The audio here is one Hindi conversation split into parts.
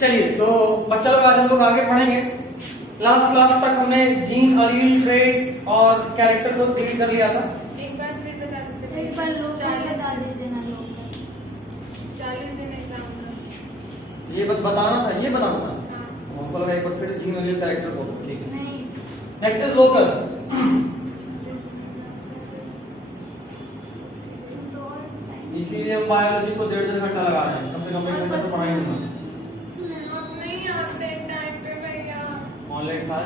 चलिए तो बच्चा लोग आज हम लोग आगे पढ़ेंगे। लास्ट क्लास तक हमने जीन, अलील, ट्रेट और कैरेक्टर को डील कर लिया था। एक बार फिर बता देते एक बार लोकस बता दीजिए ना। लोकस 40 दिन एग्जाम का। ये बस बताना था, ये बताना था। हाँ। हमको लगा एक बार फिर जीन, अलील, कैरेक्टर बोलो। ठीक है, नहीं नेक्स्ट इज लोकस। तो और टाइम इसीलिए हम बायोलॉजी को 1.5 घंटा लगा रहे हैं, कम से कम 1 घंटा तो पढ़ाई होगा। अब नहीं आते टाइम पे भैया। ऑनलाइन था,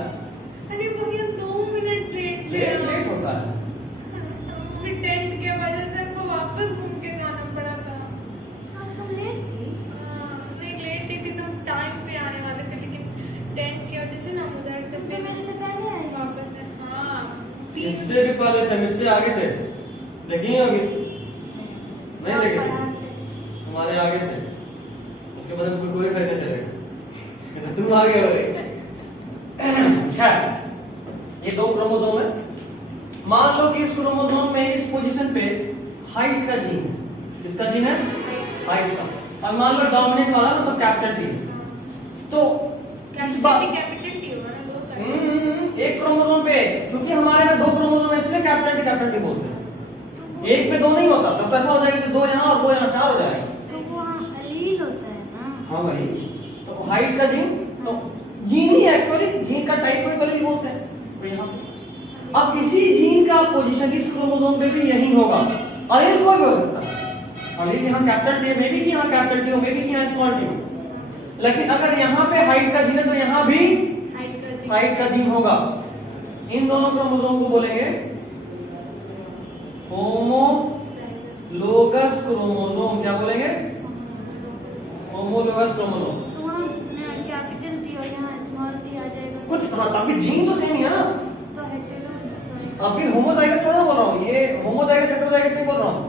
अरे भैया 2 मिनट लेट थे। लेट होता है। फिर टेंट के वजह से हमको वापस घूम के जाना पड़ा था। आज तुम लेट थी। नहीं लेट ही थी, तुम टाइम पे आने वाले थे, लेकिन टेंट की वजह से ना हम उधर से तुम तो फिर मेरे से पहले आई। वापस गए। हाँ, इससे भी पहले थे, मुझसे आगे थे। देखी होगी, नहीं आप देखे थे? पढ़ाते। तुम्हारे आगे थे, उसके बाद हम कुरकुरे खरीदने चले गए। तो तुम आगे हो गए। खैर, ये 2 क्रोमोसोम है। मान लो कि इस क्रोमोसोम में इस पोजीशन पे हाइट का जीन है। किसका जीन है? हाइट का। और मान लो डोमिनेंट वाला मतलब कैपिटल टी। तो इस बात कैपिटल टी होगा ना, 2 का। एक क्रोमोसोम पे, क्योंकि हमारे में 2 क्रोमोसोम है इसलिए कैपिटल टी बोलते हैं। एक पे 2 नहीं होता, तब तो ऐसा हो जाएगा कि 2 यहाँ और 2 यहाँ, 4 हो जाएगा। तो वो अलील होता है ना। हाँ भाई, तो हाइट का जीन, तो जीन ही एक्चुअली जीन का टाइप को अलील बोलते हैं। तो यहाँ अब इसी जीन का पोजीशन इस क्रोमोसोम पे भी यही होगा। अलील कोई भी हो सकता है। अलील यहाँ कैपिटल टी में भी कि यहाँ कैपिटल टी हो, में भी कि यहाँ स्मॉल टी हो। लेकिन अगर यहाँ पे हाइट का जीन है तो यहाँ भी हाइट का जीन होगा। इन दोनों क्रोमोसोम को बोलेंगे होमोलोगस क्रोमोसोम। क्या बोलेंगे? Homologous chromosome. तो वहाँ कैपिटल टी और यहाँ स्मॉल टी आ जाएगा। कुछ हाँ, तभी जीन तो सेम ही है ना। तो हेटेरो अभी होमोजाइगस थोड़ा बोल रहा हूँ, ये होमोजाइगस हेटेरोजाइगस नहीं बोल रहा हूँ।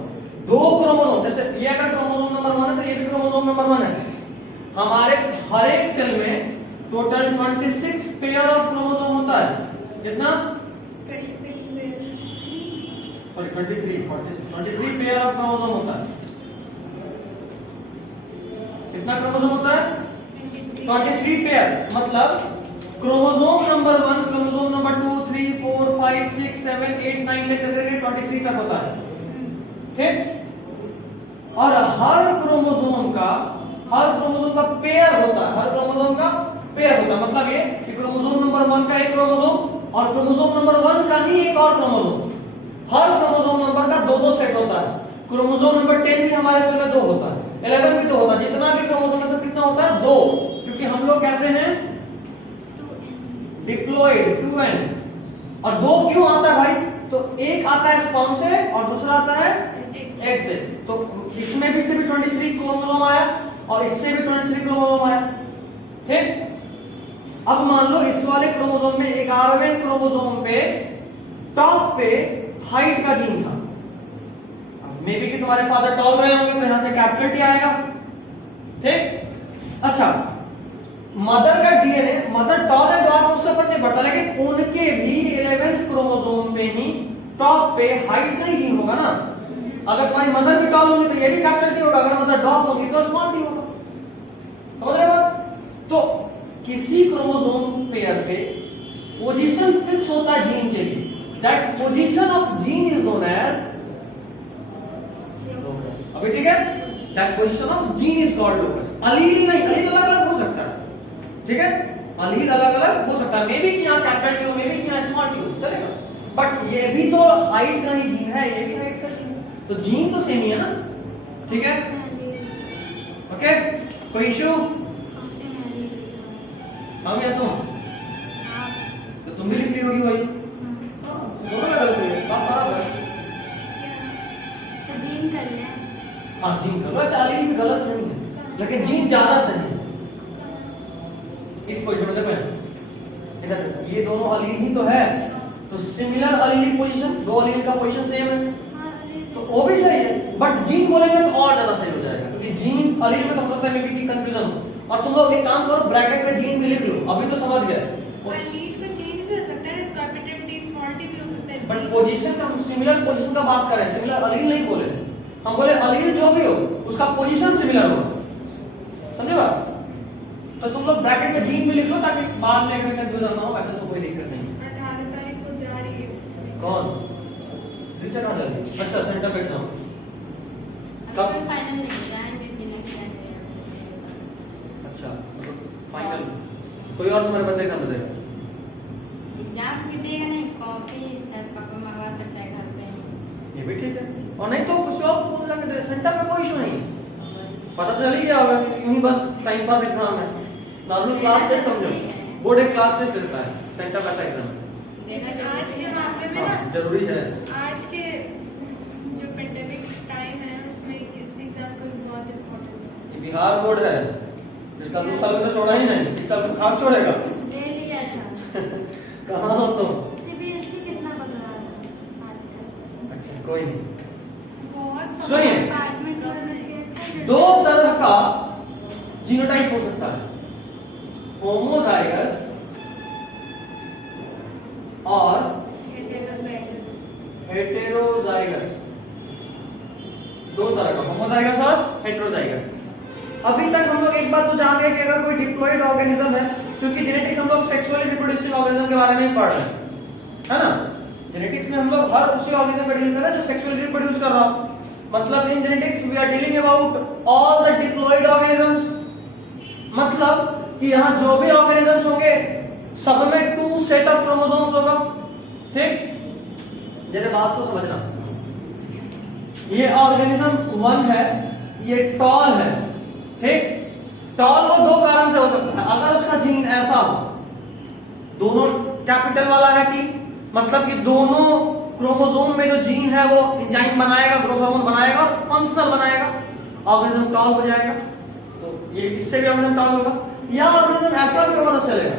2 क्रोमोसोम, जैसे ये अगर क्रोमोसोम नंबर 1 है तो ये भी क्रोमोसोम नंबर 1 है। हमारे हर एक सेल में टोटल 26 पेयर ऑफ क्रोमोसोम होता है। कितना? 26 में सॉरी 23 पेयर ऑफ क्रोमोसोम होता है। कितना क्रोमोसोम होता है? 23 पेयर। मतलब क्रोमोसोम नंबर 1, क्रोमोसोम नंबर 2, 3, 4, 5, 6, 7, 8, 9 तक करके 23 तक होता है। ठीक? और हर क्रोमोसोम का पेयर होता है। हर क्रोमोसोम का पेयर होता है। मतलब ये कि क्रोमोसोम नंबर 1 का एक क्रोमोसोम और क्रोमोसोम नंबर 1 का ही एक और क्रोमोसोम। हर क्रोमोसोम नंबर का 2-2 सेट होता है। क्रोमोसोम नंबर 10 भी हमारे सेल में 2 होता है, 11 भी 2 होता है। जितना भी क्रोमोसोम है सब कितना होता है? 2। क्योंकि हम लोग कैसे हैं? Diploid, 2n। और 2 क्यों आता है भाई? तो एक आता है स्पर्म से और दूसरा आता है एग से। तो इसमें भी से भी 23 क्रोमोसोम आया और इससे भी 23 क्रोमोसोम आया। ठीक? अब मान लो इस वाले क्रोमोसोम में 11वें क्रोमोसोम पे टॉप पे हाइट का जीन था। मे बी कि तुम्हारे फादर टॉल रहे होंगे तो यहां से कैपिटल टी आएगा। ठीक? अच्छा, मदर का डीएनए, मदर टॉल है ड्वार्फ उससे फर्क नहीं पड़ता, लेकिन उनके भी 11वें क्रोमोसोम पे ही टॉप पे हाइट का ही जीन होगा ना। अगर तुम्हारी मदर भी टॉल होगी तो ये भी कैपिटल टी होगा, अगर मदर ड्वार्फ होगी तो स्मॉल टी होगा। समझ रहे हो? तो किसी क्रोमोसोम पेयर पे पोजीशन फिक्स होता है जीन के लिए। That position of gene is known as, अभी ठीक है, that position of gene is called locus. Allele नहीं, अलील अलग अलग हो सकता है। ठीक है, अलील अलग अलग हो सकता है। मे बी कि यहाँ कैपिटल टी हो, मे बी कि यहाँ स्मॉल टी हो, चलेगा। बट ये भी तो हाइट का ही जीन है, ये भी हाइट का जीन है, तो जीन तो सेम ही है ना। ठीक है, ओके, कोई इश्यू? हम या तुम? तो तुम भी लिख ली होगी भाई। दोनों का गलत है, बात बराबर है। तो जीन कर ले। हाँ, जीन कर लो, ऐसे अलील भी गलत नहीं है, लेकिन जीन ज्यादा सही है। इस पोजीशन में देखो, इधर देखो, ये दोनों अलील ही तो है, तो सिमिलर अलीलिक पोजीशन, 2 अलील का पोजीशन सेम है, तो वो भी सही है। बट जीन बोलेंगे तो और ज्यादा सही हो जाएगा, क्योंकि जीन अलील में तो हो सकता है मे बी कि कंफ्यूजन हो। और तुम लोग एक काम करो, ब्रैकेट में जीन भी लिख लो, अभी तो समझ गए। अलील तो चेंज भी हो सकता है, कैपिटल टी स्मॉल टी भी हो सकता है। बट पोजीशन का, हम सिमिलर पोजीशन का बात करें, सिमिलर अलील नहीं बोले, हम बोले अलील जो भी हो उसका पोजीशन सिमिलर हो। समझे बात? तो तुम लोग ब्रैकेट में जीन भी लिख लो ताकि बाद में कभी कंफ्यूजन ना हो, वैसे तो कोई दिक्कत नहीं। 18 तारीख को जा रही है। कौन? रिचर्ड आ जाएगी? अच्छा, सेंटर पे एग्जाम कब फाइनल नहीं जाएंगे कि नहीं जाएंगे? अच्छा, फाइनल कोई और तुम्हारे बंदे एग्जाम देगा? एग्जाम भी देगा नहीं, कॉपी शायद पापा मंगवा सकता है घर पे। ये भी ठीक है, और नहीं तो कुछ और बोल जाके दे, सेंटर पे कोई इशू नहीं है। पता तो चल ही गया होगा कि यूं ही बस टाइम पास एग्जाम है, नॉर्मल क्लास टेस्ट समझो, बोर्ड एक क्लास टेस्ट देता है, सेंटर पे एग्जाम लेकिन आज के मामले में ना जरूरी है। आज के जो पेंडेमिक टाइम है उसमें इस एग्जाम को बहुत इम्पोर्टेंट है। ये बिहार बोर्ड है, पिछला 2 साल में तो छोड़ा ही नहीं, इस साल तो खाक छोड़ेगा। ले लिया था। कहाँ हो तुम? सीबीएसई कितना पकड़ा है आजकल? अच्छा कोई नहीं। बहुत सुनिए, डिपार्टमेंट में कैसे 2 तरह का जीनोटाइप हो सकता है, होमोजाइगस और हेटेरोजाइगस। हेटेरोजाइगस। 2 तरह का, होमोजाइगस और हेटेरोजाइगस। अभी तक हम लोग एक बात तो जान गए कि अगर कोई डिप्लॉयड ऑर्गेनिज्म है, क्योंकि जेनेटिक्स हम लोग सेक्सुअली रिप्रोड्यूसिंग ऑर्गेनिज्म के बारे में ही पढ़ रहे हैं, है ना? जेनेटिक्स में हम लोग हर उसी ऑर्गेनिज्म पर डील कर रहे हैं जो सेक्सुअली रिप्रोड्यूस कर रहा हो। मतलब in genetics we are dealing about all the diploid organisms, मतलब कि यहां जो भी ऑर्गेनिजम्स होंगे सब में 2 सेट ऑफ क्रोमोसोम्स होगा। ठीक, जरा बात को समझना, ये ऑर्गेनिज्म 1 है, ये टॉल है। ठीक, टॉल वो 2 कारण से हो सकता है। अगर उसका जीन ऐसा हो, दोनों कैपिटल वाला है टी, मतलब कि दोनों क्रोमोसोम में जो जीन है वो एंजाइम बनाएगा, ग्रोथ हार्मोन बनाएगा और फंक्शनल बनाएगा, ऑर्गेनिज्म टॉल हो जाएगा। तो ये इससे भी ऑर्गेनिज्म टॉल होगा। या ऑर्गेनिज्म ऐसा भी होगा तो चलेगा,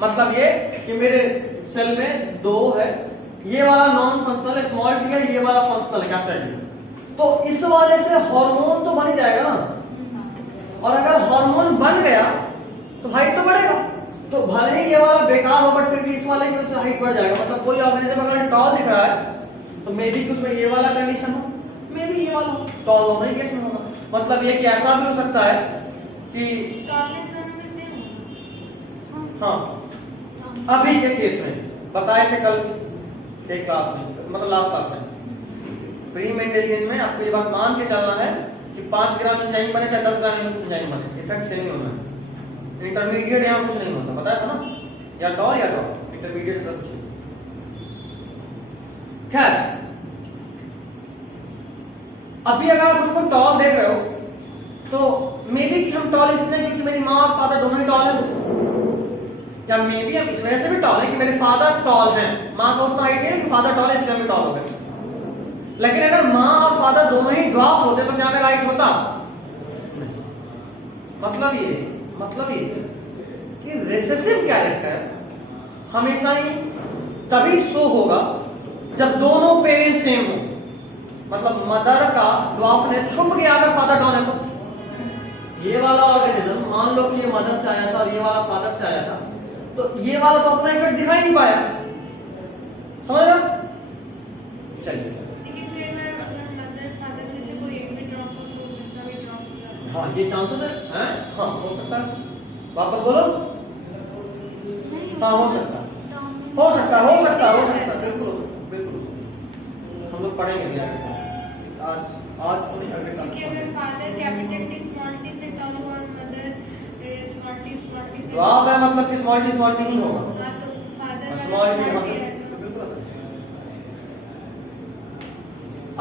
मतलब ये कि मेरे सेल में 2 है, ये वाला नॉन फंक्शनल है स्मॉल टी है, ये वाला फंक्शनल है कैपिटल टी, तो इस वाले से हार्मोन तो बन ही जाएगा ना। और अगर हार्मोन बन गया तो हाइट तो बढ़ेगा, तो भले ही ये वाला बेकार हो बट फिर भी इस वाले की वजह से हाइट बढ़ जाएगा। मतलब कोई ऑर्गेनिज्म अगर टॉल दिख रहा है तो मे बी कि उसमें ये वाला कंडीशन हो, मे बी ये वाला टॉल दोनों ही केस में होगा। मतलब ये कि ऐसा भी हो सकता है कि टॉलरेंस दोनों में सेम होगा। हाँ, अभी के केस में बताए थे कल के क्लास में, मतलब लास्ट क्लास में, प्री मेंडेलियन में आपको ये बात मान के चलना है कि 5 ग्राम एंजाइम बने चाहे 10 ग्राम एंजाइम बने, इफेक्ट सेम ही होना है। इंटरमीडिएट यहाँ कुछ नहीं होता, बताया था ना, या टॉल या टॉल, इंटरमीडिएट सब कुछ नहीं। खैर, अभी अगर आप हमको टॉल देख रहे हो तो मे बी कि हम टॉल इसलिए क्योंकि मेरी माँ और फादर दोनों ही टॉल है, या मे बी हम इस वजह से भी टॉल है कि मेरे फादर टॉल हैं, माँ का उतना हाइट है लेकिन फादर टॉल है इसलिए हम टॉल हो गए। लेकिन अगर माँ और फादर दोनों ही ड्वार्फ होते तो क्या मेरा हाइट होता? मतलब ये कि रिसेसिव कैरेक्टर हमेशा ही तभी शो होगा जब दोनों पेरेंट सेम हो। मतलब मदर का ड्वार्फनेस छुप गया अगर फादर डॉन है तो। ये वाला ऑर्गेनिज्म मान लो कि ये मदर से आया था और ये वाला फादर से आया था, तो ये वाला तो अपना इफेक्ट दिखाई नहीं पाया, समझ रहे? चलिए, लेकिन कई बार अगर मदर फादर में से कोई एक भी ड्रॉप हो तो बच्चा भी ड्रॉप हो जाता है। हाँ ये चांसेस है, हाँ हो सकता है। वापस बोलो। हाँ हो सकता है, हो सकता है, हो सकता है, हो सकता है, बिल्कुल हो सकता है, बिल्कुल हो सकता है। हम लोग पढ़ेंगे भी आगे, आज तो नहीं, अगले क्योंकि क्लास अगर father capital T small T से टॉल हुआ और मदर स्मॉल टी से ड्वार्फ है, मतलब कि स्मॉल टी नहीं होगा, हाँ तो फादर स्मॉल टी वाला हाँ है। बिल्कुल हो सकता है।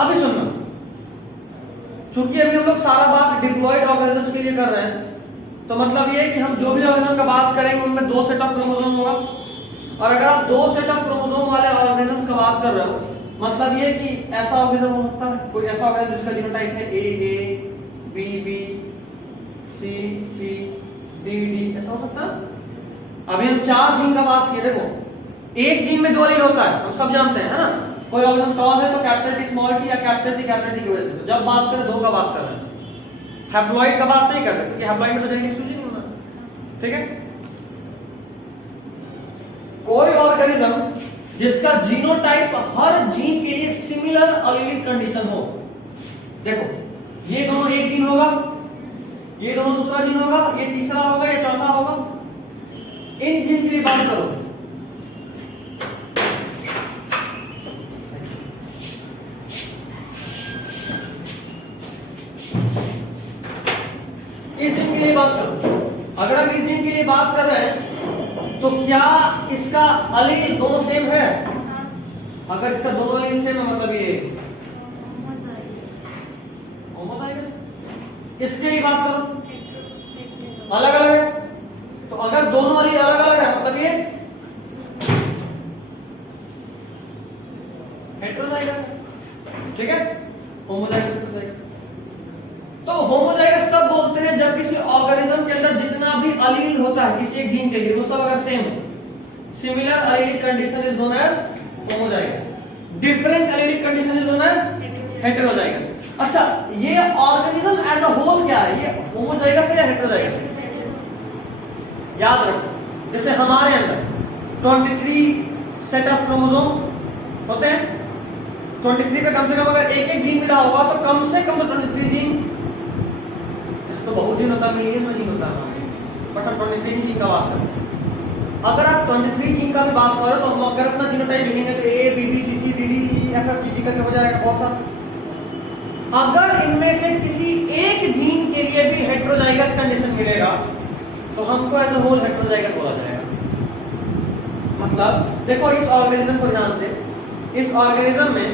अभी सुनना, चूंकि अभी हम लोग सारा बात डिप्लॉयड ऑर्गेनिजम्स के लिए कर रहे हैं, तो मतलब ये है कि हम जो भी ऑर्गेनिज्म का बात करेंगे उनमें 2 सेट ऑफ क्रोमोसोम होगा। और अगर आप 2 सेट ऑफ क्रोमोसोम वाले ऑर्गेनिजम्स का बात कर रहे हो, मतलब ये कि ऐसा ऑर्गेनिज्म हो सकता है, कोई ऐसा ऑर्गेनिज्म जिसका जीनोटाइप है A, B, B, C, C, D, D, ऐसा हो सकता है। अभी हम 4 जीन का बात किए, देखो एक जीन में 2 एलील होता है, हम सब जानते हैं, है ना। कोई ऑर्गेनिज्म टॉल है तो कैपिटल T स्मॉल t या कैपिटल T की वजह से। तो जब बात करें 2 का बात कर रहे हैं, हैप्लॉइड का बात नहीं कर रहे, क्योंकि हैप्लॉइड में तो जेनेटिक सूची नहीं होना, ठीक है। कोई ऑर्गेनिज्म जिसका जीनोटाइप हर जीन के लिए सिमिलर एलीलिक कंडीशन हो, देखो ये दोनों एक जीन होगा, ये दोनों दूसरा जीन होगा, ये तीसरा होगा, ये चौथा होगा। इन जीन के लिए बात करो। इस जीन के लिए बात करो। अगर हम इस जीन के लिए बात कर रहे हैं तो क्या इसका अलील दोनों सेम है? अगर इसका दोनों अलील सेम है मतलब ये होमोजाइगस। इसके लिए बात करो, अलग अलग है। तो अगर दोनों अलील अलग अलग है मतलब ये हेटेरोजाइगस, ठीक है। Homozygous heterozygous. तो होमोजाइगस तब बोलते हैं जब किसी ऑर्गेनिज्म के अंदर जितना भी अलील होता है किसी एक जीन के लिए वो सब अगर सेम हो। Similar allelic condition is known as homozygous. Different allelic condition is known as heterozygous. अच्छा, ये ऑर्गेनिज्म एज अ होल क्या है? ये होमोजाइगस है या हेटेरोजाइगस? याद रखो, जैसे हमारे अंदर 23 सेट ऑफ क्रोमोसोम होते हैं। 23 पे कम से कम अगर एक एक जीन भी रहा होगा तो कम से कम तो 23 जीन, जैसे तो बहुत जीन होता है, मिलियंस में जीन होता है, बट हम 23 जीन का बात करें। अगर आप 23 जीन का भी बात करो तो हम अगर अपना जीनोटाइप लिखेंगे तो A B B C C D D E F F G G करके हो जाएगा बहुत सारा। अगर इनमें से किसी एक जीन के लिए भी हेटेरोजाइगस कंडीशन मिलेगा तो हमको एज अ होल हेटेरोजाइगस बोला जाएगा। मतलब देखो इस ऑर्गेनिज्म को ध्यान से, इस ऑर्गेनिज्म में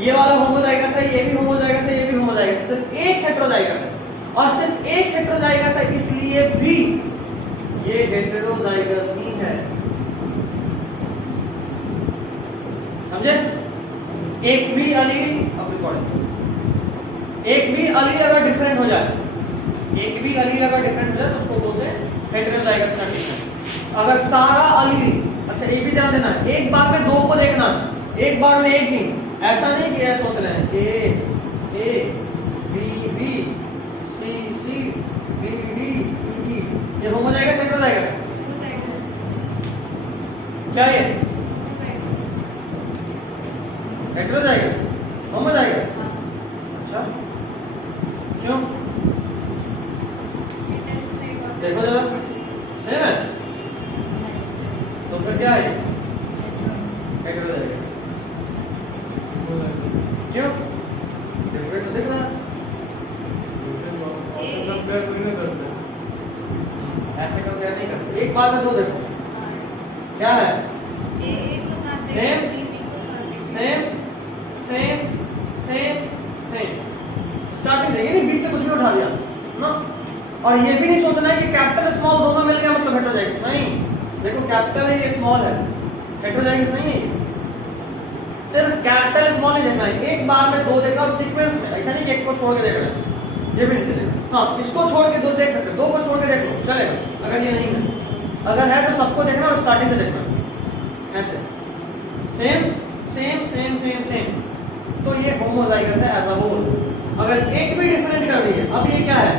ये वाला होमोजाइगस है, ये भी होमोजाइगस है, ये भी होमोजाइगस है, सिर्फ एक हेटेरोजाइगस है। और सिर्फ एक हेटेरोजाइगस है इसलिए भी ये हेटेरोजाइगस ही है, समझे? एक भी अलील, अब रिकॉर्डिंग, एक भी अलील अगर डिफरेंट हो जाए, एक भी अलील अगर डिफरेंट हो जाए तो उसको बोलते हैं हेटेरोजाइगस कंडीशन। अगर सारा अलील, अच्छा ये भी ध्यान देना है, एक बार में दो को देखना, एक बार में एक जीन, ऐसा नहीं कि ऐसा सोच रहे हैं A B B C C D D E E, ये होमोजाइगस हेटेरोजाइगस क्या? ये हेटेरोजाइगस होमोजाइगस। अच्छा क्यों? देखो जरा, सेम है तो फिर क्या है? हेटेरोजाइगस। क्यों? डिफरेंट तो दिख रहा है, ऐसे कंपेयर नहीं करते। एक बार में दो देखो क्या है? Same same same same same, starting से, ये नहीं बीच से कुछ भी उठा लिया ना। और ये भी नहीं सोचना है कि कैपिटल स्मॉल दोनों मिल गया मतलब हेटेरोजाइगस, नहीं। देखो कैपिटल है, ये स्मॉल है, हेटेरोजाइगस नहीं है। सिर्फ कैपिटल स्मॉल ही देखना है, एक बार में दो देखना और सीक्वेंस में, ऐसा नहीं कि एक को छोड़ के देख रहे हैं, ये भी नहीं चलेगा। हाँ, इसको छोड़ के दो देख सकते, दो को छोड़ के देख लो चलेगा। अगर ये नहीं है, अगर है तो सबको देखना और स्टार्टिंग से देखना, ऐसे same same same same same. तो ये होमोजाइगस है एज अ होल। अगर एक भी डिफरेंट कर दी है, अब ये क्या है?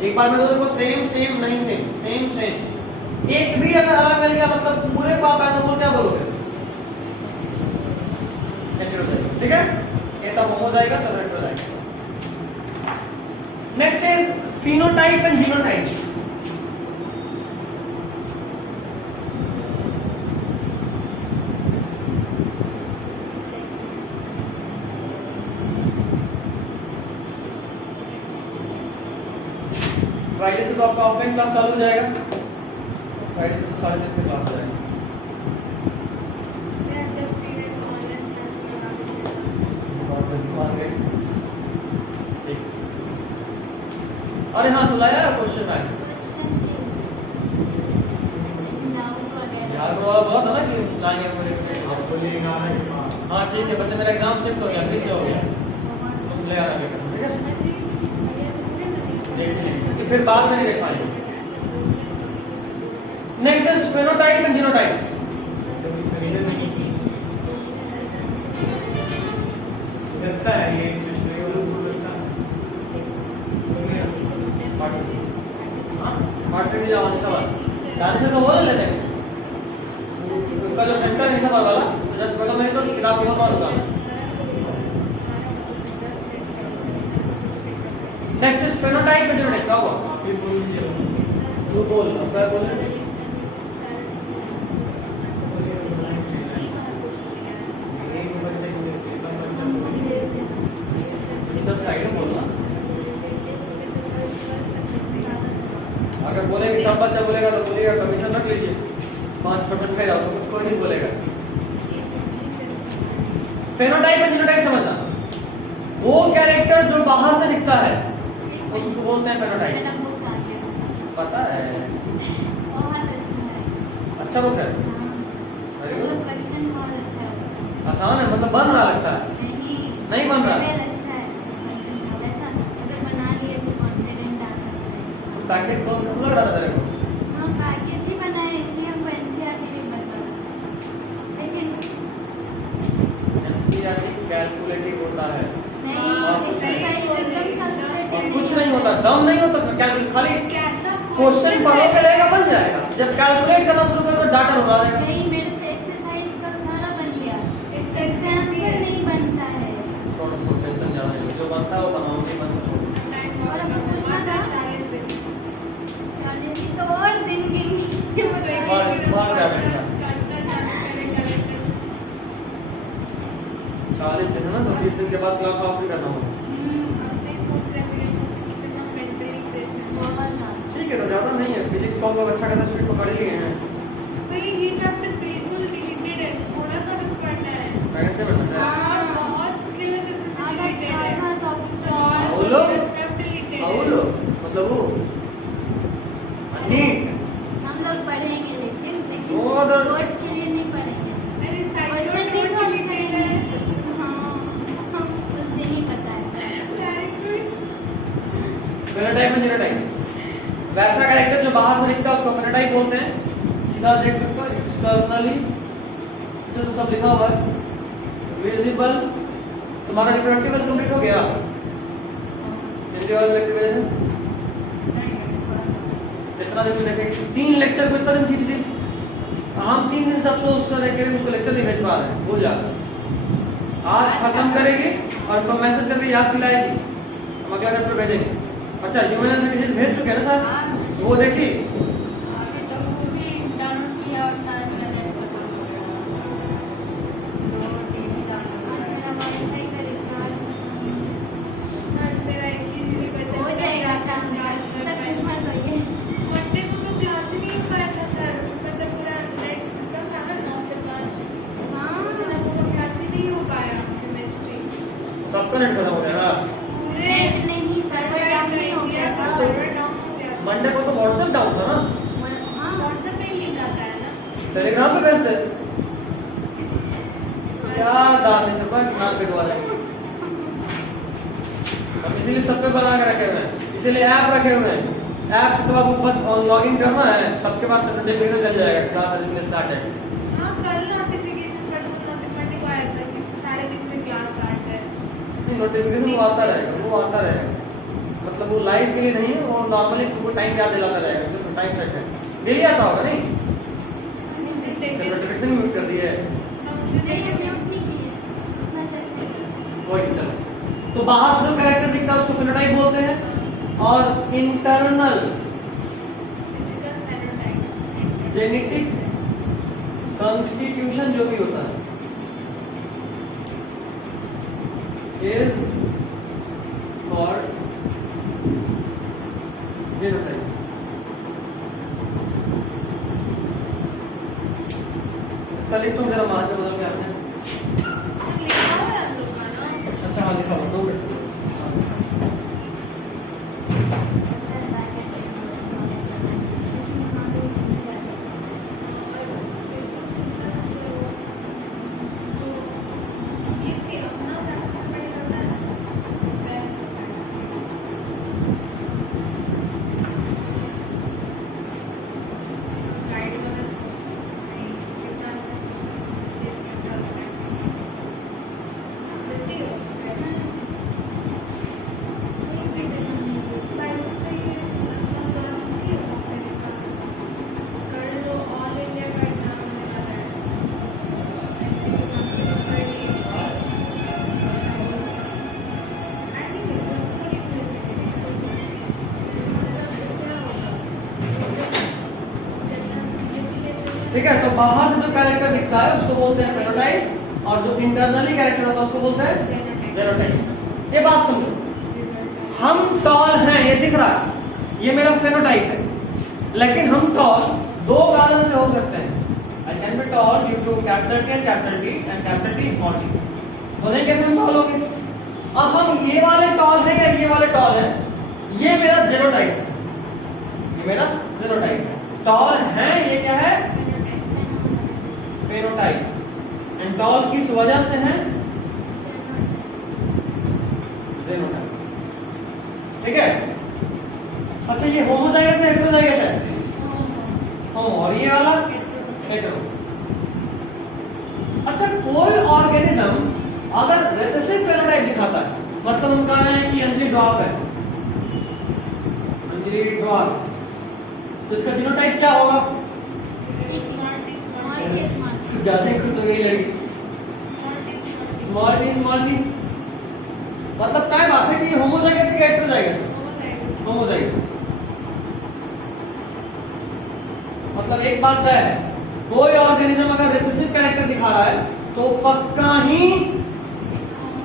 एक बार में दो देखो, सेम सेम नहीं सेम सेम सेम। एक भी अगर अलग मिल गया मतलब पूरे को आप एज अ होल क्या बोलोगे? हेटेरोजाइगस, ठीक है। ये था होमोजाइगस और heterozygous. Next is phenotype and genotype. Friday से तो आपका ऑफलाइन क्लास चालू हो जाएगा, फ्राइडे से तो 3:30 से क्लास हो जाएगा। बहुत जल्दी मान गए, ठीक। अरे हाँ, तो लाया क्वेश्चन बैंक यार, वाला बहुत है ना कि लाएंगे आपको लेके। हाँ ठीक है, बस मेरा एग्जाम शिफ्ट हो गया, फिर से हो गया, तुम ले आना बेटा, ठीक है। देख लेंगे फिर बाद में नहीं देख पाएंगे। Next is phenotype and genotype. लगता है ये जाने से तो वो ले लेते हैं उनका जो सेंटर है निशाबाद वाला, तो जस्ट बगल में तो किताब बहुत बड़ा दुकान है। नेक्स्ट इज फेनोटाइप में जीनोटाइप क्या हुआ? ये बोल दिया तू बोल, सब क्या बोल रहे? एक बच्चे को कितना बच्चा सब साइड में बोलना। अगर बोलेंगे सब बच्चा बोलेगा तो बोलिएगा कमीशन रख लीजिए 5% पे जाओ तो कोई नहीं बोलेगा। फेनोटाइप और जीनोटाइप समझना, वो कैरेक्टर जो बाहर से दिखता है उसको बोलते हैं फेनोटाइप। मैडम बुक आ गया पता है, बहुत अच्छा है अच्छा बुक है, हाँ वेरी गुड, क्वेश्चन बहुत अच्छा है आसान है, मतलब बन रहा लगता है, नहीं बन रहा। लेवल अच्छा है क्वेश्चन का वैसा अगर बना लिए तो कॉन्फिडेंट आ सकता है पैकेज कौन कब लग रहा था तेरे को? हाँ पैकेज ही बनाए इसलिए हमको एनसीईआरटी भी बता लेकिन एनसीईआरटी कैलकुलेटिव होता है नहीं और एक्सरसाइज एकदम calculate और है। कुछ नहीं होता, दम नहीं होता उसमें, कैलकुलेट खाली कैसा क्वेश्चन पढ़ोगे रहेगा बन जाएगा, जब कैलकुलेट करना शुरू करो तो डाटा उड़ा देगा। नहीं मेरे से एक्सरसाइज का सारा बन गया इससे एग्जाम्पल नहीं बनता है तो टेंशन जाने दो, जो बनता है वो तमाम ही बनना छोड़ो। और हमें पूछना था 40 दिन 40 तो और दिन गिन बार क्या बैठा? 40 दिन है ना, तो 30 दिन के बाद क्लास ऑफ भी करना होगा। बहुत सारा ठीक है, तो ज्यादा नहीं है, फिजिक्स को हम लोग अच्छा खासा स्पीड पकड़ लिए हैं। मैंने से बनना है आउलो मतलब वो नीट हम लोग पढ़ेंगे लेकिन वो अदर कोर्स के लिए नहीं पढ़ेंगे क्वेश्चन नहीं सॉल्व करेंगे हाँ हम कुछ दिन ही पता है फेनोटाइप में जीनोटाइप, वैसा कैरेक्टर जो बाहर से दिखता है उसको फेनोटाइप बोलते हैं। सीधा देख सकते हो एक्सटर्नली, इसे तो सब लिखा हुआ है, विजिबल। तुम्हारा रिप्रोडक्टिव कंप्लीट हो गया? हिंदी वाला लेक्चर कितना दिन में देखेंगे? 3 लेक्चर को इतना दिन खींच दी, हम 3 दिन से अफसोस कर रहे हैं उसको लेक्चर नहीं भेज पा रहे हैं, भूल जा। आज खत्म करेगी और उनको मैसेज करके याद दिलाएगी, हम अगला चैप्टर भेजेंगे। अच्छा ह्यूमन एनालिसिस भेज चुके हैं ना सर, वो देखिए अभी तो मूवी डाउनलोड किया और सारा मेरा नेट खत्म हो गया दो टीवी डाउनलोड मेरा वाईफाई का रिचार्ज हो जाएगा शाम तक किस्मत हो ये मंडे को तो क्लास ही नहीं हो पाया था सर, मतलब पूरा नेट खत्म था ना 9 से 5, हाँ तो क्लास ही नहीं हो पाया केमिस्ट्री सबका नेट खत्म हो गया ना। पूरे नेट नहीं सर्वर डाउन नहीं हो गया था सर्वर डाउन हो गया था। मंडे को तो व्हाट्सएप डाउन था ना, हाँ व्हाट्सएप पे लिंक आता है ना, टेलीग्राम पे भेजते क्या दाद है सब नाम पे डुबा देंगे। हम इसीलिए सब पे बना के रखे हुए हैं, इसीलिए ऐप रखे हुए हैं। ऐप से तो आपको बस लॉगिन करना है, सबके पास नोटिफिकेशन चल जाएगा क्लास has been started। हाँ कल नोटिफिकेशन परसों नोटिफिकेशन को आया था कि 3:30 से क्लास स्टार्ट है। नोटिफिकेशन वो आता रहेगा, वो आता रहेगा, मतलब वो लाइव के लिए नहीं, वो नॉर्मली तुमको टाइम याद दिलाता रहेगा, उसमें टाइम सेट है, डेली आता होगा नहीं, नोटिफिकेशन म्यूट कर दिया है नहीं म्यूट नहीं किए उतना चलने कोई नहीं। चलो, तो बाहर से जो कैरेक्टर दिखता है उसको फेनोटाइप बोलते हैं, और internal physical phenotype genetic constitution जो भी होता है is called genotype। चलिए तुम जरा मार्क बदल के आते हैं। सब लिखा हुआ है हम लोग का ना। अच्छा हाँ लिखा हुआ, 2 मिनट। ठीक है, तो बाहर से जो कैरेक्टर दिखता है उसको बोलते हैं फेनोटाइप, और जो इंटरनली कैरेक्टर होता है उसको बोलते हैं जेनोटाइप। ये बात समझो, हम टॉल हैं ये दिख रहा है, ये मेरा फेनोटाइप है, लेकिन हम टॉल दो कारण से हो सकते हैं। I can be tall due to capital T and capital T small t। दोनों कैसे हम टॉल होंगे? अब हम ये वाले टॉल हैं या ये वाले टॉल हैं, ये मेरा जेनोटाइप है, ये मेरा जेनोटाइप है। टॉल है ये क्या है? फेनोटाइप। एंड टॉल किस वजह से है? जेनोटाइप। ठीक है, अच्छा ये होमोजाइगस है हेटेरोजाइगस है? होमो। और ये वाला हेटेरो। अच्छा, कोई ऑर्गेनिज्म अगर रिसेसिव फेनोटाइप दिखाता है, मतलब हम कह रहे हैं कि अंजलि ड्वार्फ है, अंजलि ड्वार्फ, तो इसका जीनोटाइप क्या होगा? ज्यादा खुद हो गई लगी, स्मॉल टी। मतलब क्या बात है कि ये होमोजाइगस है कि हेटेरोजाइगस? होमोजाइगस। मतलब एक बात है, कोई ऑर्गेनिज्म अगर रिसेसिव कैरेक्टर दिखा रहा है तो पक्का ही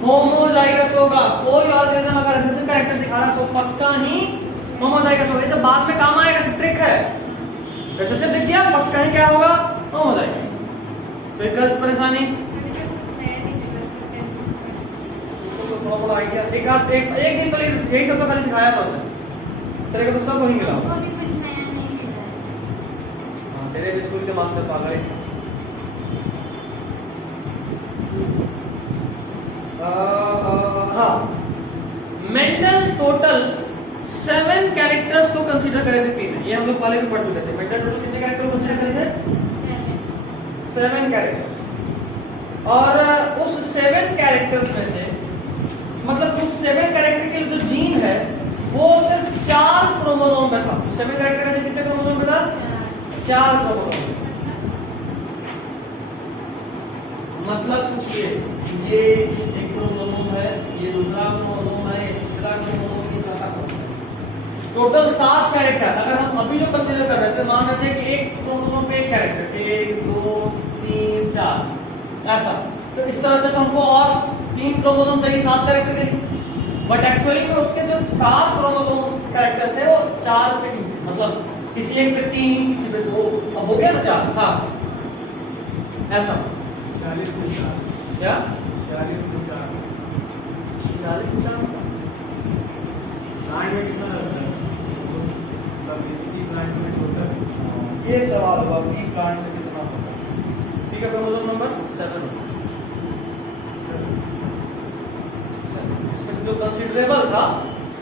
होमोजाइगस होगा। कोई ऑर्गेनिज्म अगर रिसेसिव कैरेक्टर दिखा रहा है तो पक्का ही होमोजाइगस होगा। जब बाद में काम आएगा, ट्रिक है, रिसेसिव दिख गया पक्का ही क्या होगा? होमोजाइगस। तो एक कष्ट परेशानी तो थोड़ा बड़ा आइडिया, एक दिन पहले यही सब तो खाली सिखाया था उसने, तेरे को तो सब वही मिला। हाँ, तेरे स्कूल के मास्टर तो आ गए थे। हाँ, मेंडल टोटल 7 कैरेक्टर्स को कंसीडर करे थे पी में, ये हम लोग पहले भी पढ़ चुके थे। मेंडल टोटल कितने कैरेक्टर को कंसीडर करे थे? 7 कैरेक्टर्स। और उस 7 कैरेक्टर्स में से, मतलब उस 7 कैरेक्टर के लिए जो जीन है वो सिर्फ 4 क्रोमोसोम में था। 7 कैरेक्टर का कितने क्रोमोसोम में था? 4 क्रोमोसोम। मतलब कुछ ये एक क्रोमोसोम है, ये दूसरा क्रोमोसोम है, ये तीसरा क्रोमोसोम, ये चौथा क्रोमोसोम। Total 7 character. अगर हम अभी जो कंसीडर कर रहे थे, मान रहे थे कि एक क्रोमोसोम पे एक कैरेक्टर, 1 2 3 4 ऐसा, तो इस तरह से तो हमको और 3 क्रोमोसोम चाहिए 7 कैरेक्टर के लिए। बट एक्चुअली में उसके जो 7 क्रोमोसोम कैरेक्टर्स थे वो 4 पे, मतलब किसी एक पे 3, किसी पे 2, अब हो गया ना 4 7 ऐसा। 40 में 4 क्या? 40 में 4 40 में 4 प्लांट में कितना रहता है? मतलब बेसिकली प्लांट में टोटल, ये सवाल होगा पी प्लांट में कितना होगा। पी का क्रोमोसोम नंबर 7। इसमें से जो कंसीडरेबल था,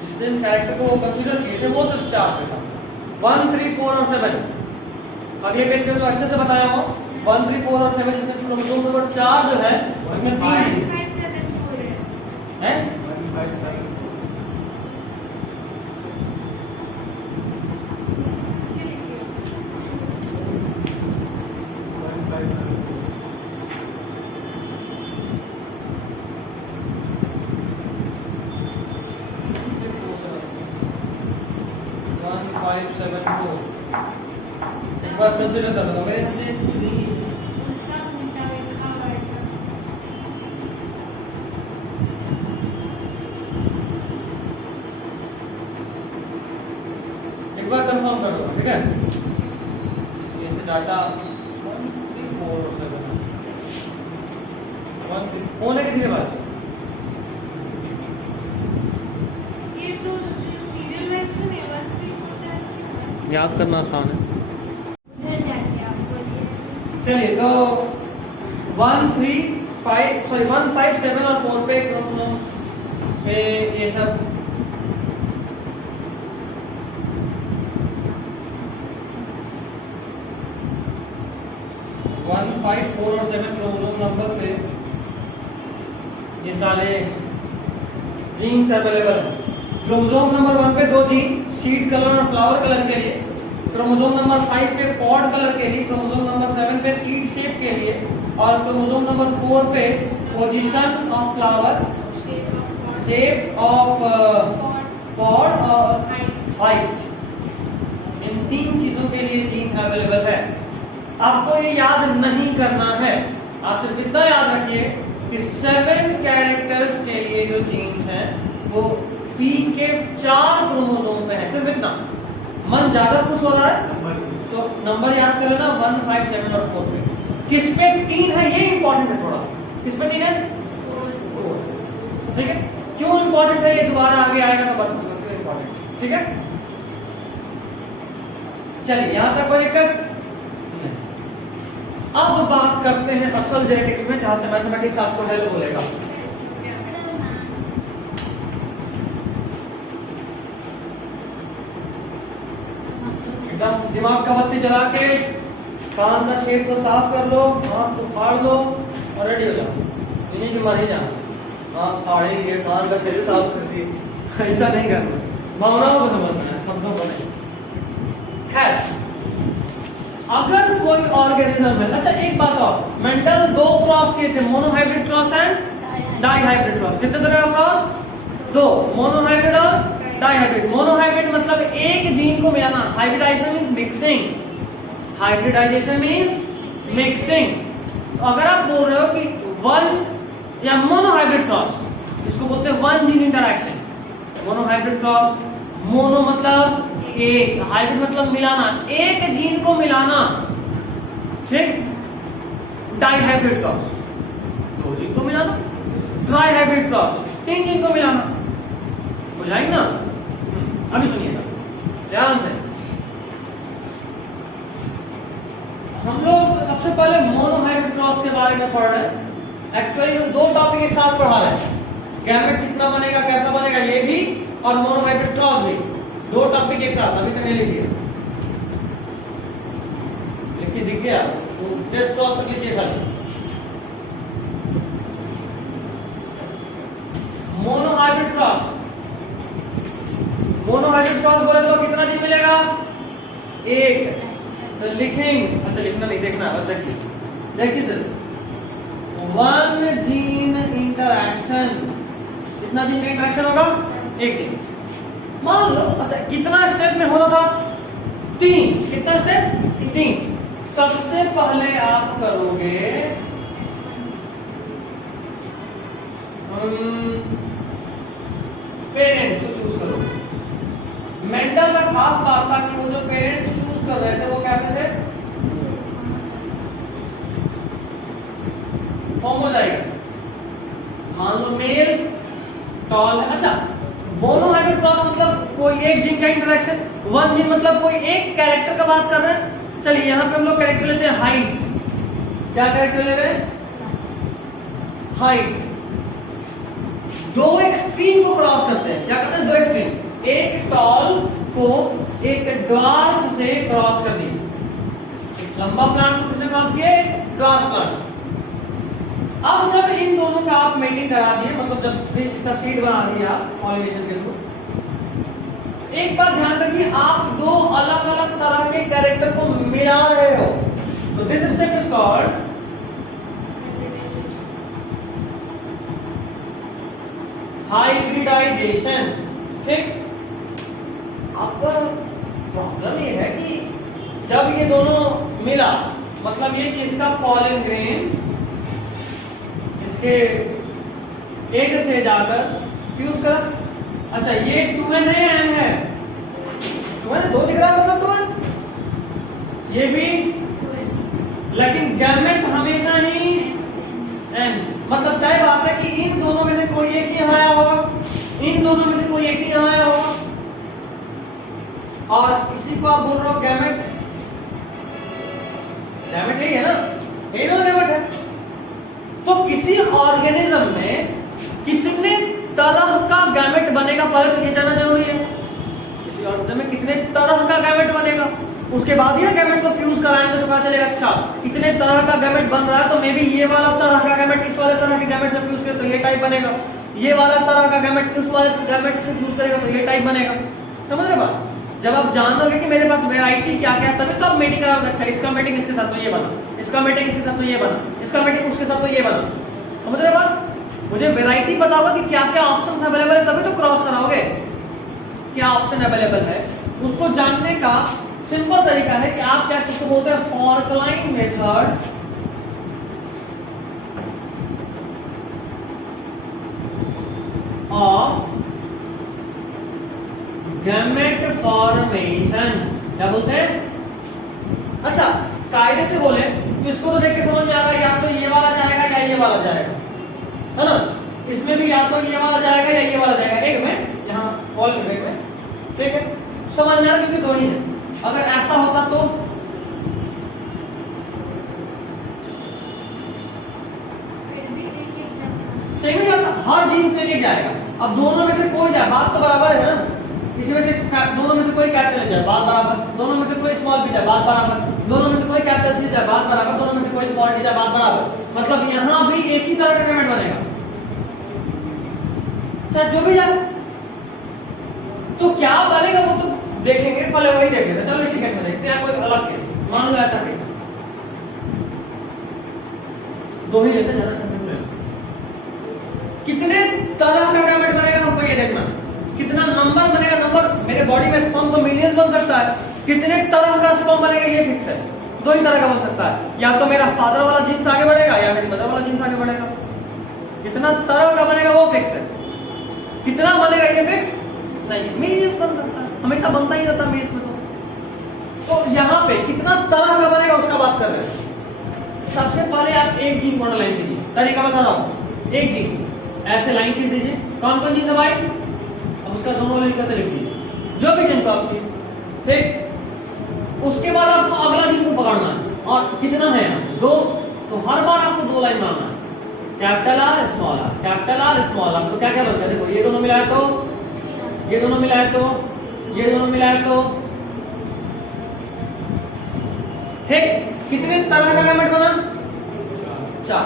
जिस जिन कैरेक्टर को कंसीडर किए थे वो सिर्फ 4 पे था, 1 3 4 और 7। अगले पेज पे तो अच्छे से बताया हूँ, 1 3 4 और 7 जिसमें क्रोमोसोम नंबर 4 जो है उसमें 3 है। 1 5 7 एक बार कंसीडर कर लो मेरे मुझे 3 एक बार कंफर्म कर दो, ठीक है। ये से डाटा 1 3 4 और 7 1 3 फोन है किसी के पास? ये तो सीरियल वाइज में 1 3 4 7 याद करना आसान है। चलिए, तो 1 3 5 सॉरी 1 5 7 और 4 पे क्रोमोसोम पे ये सब वन 5 4 और 7 क्रोमोसोम नंबर पे ये सारे जीन्स अवेलेबल हैं। क्रोमोसोम नंबर 1 पे 2 जीन, सीड कलर और फ्लावर कलर के लिए। क्रोमोसोम नंबर 5 पे पॉड कलर के लिए। क्रोमोसोम नंबर 7 पे सीड शेप के लिए। और क्रोमोसोम नंबर 4 पे position of flower, shape of pod और हाइट। इन 3 चीजों के लिए जीन अवेलेबल है। आपको ये याद नहीं करना है, आप सिर्फ इतना याद रखिए कि 7 कैरेक्टर्स के लिए जो जीन्स हैं वो P के 4 क्रोमोसोम पे है, सिर्फ इतना। मन ज्यादा खुश हो रहा है नंबर तो नंबर याद कर लेना 1, 5, 7 और 4 पे। किस पे 3 है ये इंपॉर्टेंट है थोड़ा, किस पे 3 है? 4। ठीक है, क्यों इंपॉर्टेंट है ये दोबारा आगे आएगा तो बता दूंगा क्यों इंपॉर्टेंट। ठीक है, चलिए यहां तक कोई दिक्कत? अब बात करते हैं असल जेनेटिक्स में, जहां से मैथमेटिक्स आपको हेल्प बोलेगा। एकदम दिमाग का बत्ती जला के कान का छेद को साफ कर लो, आंख को फाड़ लो और रेडी हो जाओ। इन्हीं की मर ही जाना, आंख फाड़ी ये कान का छेद साफ कर दिए, ऐसा नहीं करना, भावनाओं को समझना है, शब्दों को नहीं। खैर, अगर कोई ऑर्गेनिज्म है, अच्छा एक बात और, मेंडल 2 क्रॉस किए थे, monohybrid cross and dihybrid cross. कितने तरह का क्रॉस? 2, मोनोहाइब्रिड और डाइहाइब्रिड। मोनोहाइब्रिड मतलब एक जीन को मिलाना, hybridisation means mixing, hybridisation means mixing. तो अगर आप बोल रहे हो कि 1 या मोनोहाइब्रिड क्रॉस, इसको बोलते हैं 1 gene interaction. Monohybrid cross, mono मतलब एक, हाइब्रिड मतलब मिलाना, एक जीन को मिलाना, ठीक। डाइहाइब्रिड क्रॉस 2 जीन को मिलाना, ट्राइहाइब्रिड क्रॉस 3 जीन को मिलाना, बुझाएंगे ना? अभी सुनिएगा ध्यान से। हम लोग सबसे पहले मोनोहाइब्रिड क्रॉस के बारे में पढ़ रहे हैं। एक्चुअली हम 2 टॉपिक एक साथ पढ़ा रहे हैं, गैमेट कितना बनेगा, कैसा बनेगा, ये भी, और मोनोहाइब्रिड क्रॉस भी, 2 टॉपिक एक साथ। अभी तक नहीं लिखिए, लिखिए, दिख गया तो टेस्ट क्रॉस तक लिखिए खाली। मोनोहाइब्रिड क्रॉस, मोनोहाइब्रिड क्रॉस बोले तो कितना जीन मिलेगा? 1। तो लिखेंगे, अच्छा लिखना नहीं, देखना बस, देखिए देखिए सर, 1 जीन इंटरैक्शन, कितना जीन का इंटरैक्शन होगा? 1 जीन। मान लो, अच्छा कितना स्टेप में होता था? 3। कितना स्टेप? 3। सबसे पहले आप करोगे पेरेंट्स को चूज करोगे। मेंडल का खास बात था कि वो जो पेरेंट्स चूज कर रहे थे वो कैसे थे? होमोजाइगस। मान लो मेल टॉल है। अच्छा, मोनोहाइब्रिड क्रॉस मतलब कोई एक जीन का इंटरेक्शन, 1 जीन मतलब कोई एक कैरेक्टर का बात कर रहे हैं। चलिए यहां पे हम लोग कैरेक्टर लेते हैं हाइट। क्या कैरेक्टर ले रहे हैं? हाइट। 2 एक्सट्रीम को क्रॉस करते हैं, क्या करते हैं? 2 एक्सट्रीम, एक टॉल को एक ड्वार्फ से क्रॉस कर दी। एक लंबा प्लांट को किससे क्रॉस किए? Dwarf plant. अब जब इन दोनों का आप मेटिंग करा दिए, मतलब जब भी इसका सीड बना दिया आप पॉलिनेशन के थ्रू, एक बात ध्यान रखिए, आप 2 अलग अलग तरह के कैरेक्टर को मिला रहे हो, तो this step is called hybridisation. ठीक। अब प्रॉब्लम ये है कि जब ये दोनों मिला, मतलब ये कि इसका पॉलन ग्रेन इसके एग से जाकर फ्यूज कर, अच्छा ये 2n है या n है? 2n, 2 दिख रहा है, मतलब 2n, ये भी, लेकिन गैमेट हमेशा ही n, मतलब तय बात है कि इन दोनों में से कोई एक ही यहाँ आया होगा, इन दोनों में से कोई एक ही यहाँ आया होगा, और इसी को आप बोल रहे हो गैमेट। गैमेट यही है ना, यही ना गैमेट है। तो किसी ऑर्गेनिज्म में कितने तरह का गैमेट बनेगा पहले तो ये जानना जरूरी है। किसी ऑर्गेनिज्म में कितने तरह का गैमेट बनेगा, उसके बाद ही ना गैमेट को फ्यूज कराएंगे तो पता चलेगा अच्छा इतने तरह का गैमेट बन रहा है, तो मे बी ये वाला तरह का गैमेट इस वाले तरह के गैमेट से फ्यूज करे तो ये टाइप बनेगा, ये वाला तरह का गैमेट उस वाले गैमेट से फ्यूज करेगा तो ये टाइप बनेगा। समझ रहे बात? जब आप जान लोगे कि मेरे पास वैरायटी क्या क्या है, तभी तो आप मेटिंग कराओगे। अच्छा इसका मेटिंग इसके साथ तो ये बना, इसका मेटिंग इसके साथ तो ये बना, इसका मेटिंग उसके साथ तो ये बना। समझ रहे बात? मुझे वैरायटी पता होगा कि क्या क्या ऑप्शंस अवेलेबल है, तभी तो क्रॉस कराओगे। क्या ऑप्शन अवेलेबल है उसको जानने का सिंपल तरीका है कि आप क्या किसको बोलते हैं, फॉर्कलाइन मेथड ऑफ गैमेट फॉर्मेशन, क्या बोलते हैं। अच्छा कायदे से बोले तो इसको तो देख के समझ में आ रहा है, या तो ये वाला जाएगा या ये वाला जाएगा, है ना। इसमें भी या तो ये वाला जाएगा या ये वाला जाएगा, एक में यहाँ कॉल में, ठीक है, समझ में आ रहा, क्योंकि दो ही है। अगर ऐसा होता तो सेम ही होता, हर जीन से लेके जाएगा। अब दोनों में से कोई जाए, बात तो बराबर है ना, इसी में से दोनों में से कोई कैपिटल जाए, बात बराबर, दोनों में से कोई स्मॉल भी जाए, बात बराबर, दोनों में से कोई कैपिटल सी जाए, बात बराबर, दोनों में से कोई स्मॉल डी जाए, बात बराबर। मतलब यहाँ भी एक ही तरह का गैमेट बनेगा, चाहे जो भी जाए। तो क्या बनेगा वो तो देखेंगे, पहले वही देख लेते। चलो इसी केस में देखते हैं, कोई अलग केस मान लो, ऐसा केस दो ही लेते, ज्यादा कितने तरह का गैमेट बनेगा हमको ये देखना, कितना नंबर बनेगा। नंबर मेरे बॉडी में स्पर्म तो मिलियंस बन सकता है, कितने तरह का स्पर्म बनेगा ये फिक्स है, दो ही तरह का बन सकता है, या तो मेरा फादर वाला जीन्स आगे बढ़ेगा या मेरी मदर वाला जीन्स आगे बढ़ेगा। कितना तरह का बनेगा वो फिक्स है, कितना बनेगा ये फिक्स नहीं, मिलियंस बन सकता है, हमेशा बनता ही रहता मिलियंस में। तो यहाँ पे कितना तरह का बनेगा उसका बात कर रहे हैं। सबसे पहले आप एक जीन को लाइन कीजिए, तरीका बता रहा हूँ। एक जीन ऐसे लाइन खींच दीजिए, कौन कौन जीन दबाई, अब उसका दोनों लाइन कैसे लिख दीजिए, जो भी जीन को आपकी, ठीक। उसके बाद आपको अगला जीन को पकड़ना है, और कितना है दो, तो हर बार आपको दो लाइन मारना है, capital R small R, capital R small R. तो क्या क्या बनता है, देखो ये दोनों मिलाए तो, ये दोनों मिलाए तो, ये दोनों मिलाए तो, ठीक। कितने तरह का गैमेट बना, चार।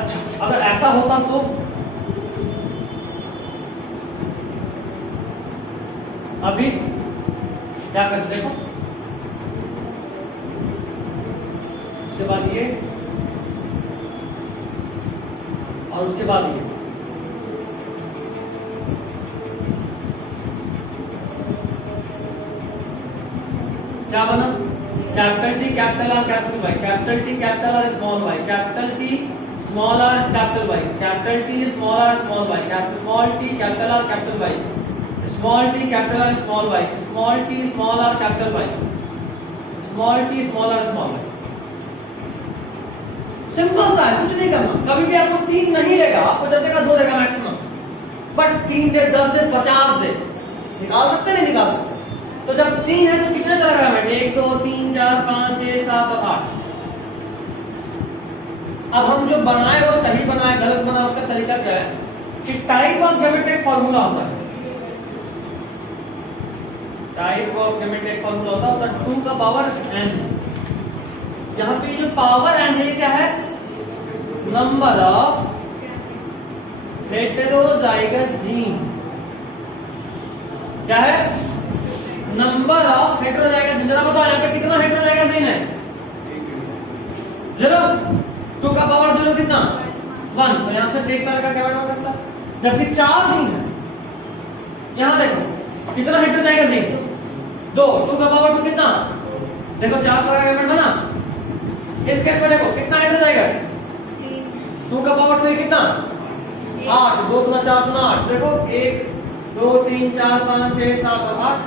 अच्छा अगर ऐसा होता तो अभी क्या करते, देखो उसके बाद ये और उसके बाद ये, क्या बना, capital T capital R capital Y, capital T capital R small Y, capital T small R capital Y, capital T small R small Y, small T capital R capital Y, small T capital R small Y, small T small R capital Y, small T small R small Y. Simple सा है, कुछ नहीं करना। कभी भी आपको तीन नहीं देगा, आपको जब देगा दो देगा मैक्सिमम, बट तीन दे, 10 दे, 50 दे, निकाल सकते नहीं निकाल सकते। तो जब तीन है तो कितने तरह का गैमेट, 1 2 3 4 5 6 7 और 8। अब हम जो बनाए वो सही बनाए गलत बनाए, उसका तरीका क्या है कि टाइप ऑफ गैमेट एक फॉर्मूला होता है, टाइप ऑफ गैमेट एक फॉर्मूला होता है 2 का पावर n। यहाँ पे जो पावर n है क्या है, नंबर ऑफ हेटेरोजाइगस जीन, क्या है, नंबर ऑफ हेटेरोजाइगस जीन। जरा बताओ यहाँ पे कितना हेटेरोजाइगस जीन है, 0। 2 का पावर 0 कितना, 1। तो यहाँ से एक तरह का गैमेट हो सकता है, जबकि 4 जीन है। यहाँ देखो कितना हेटेरोजाइगस जीन, 2। 2 का पावर 2 कितना, देखो 4 तरह का गैमेट बना। इस केस में देखो कितना हेटेरोजाइगस, 2 का पावर 3 कितना, 8। 2 गुना 4 गुना 8, देखो 1 2 3 4 5 6 7 और 8।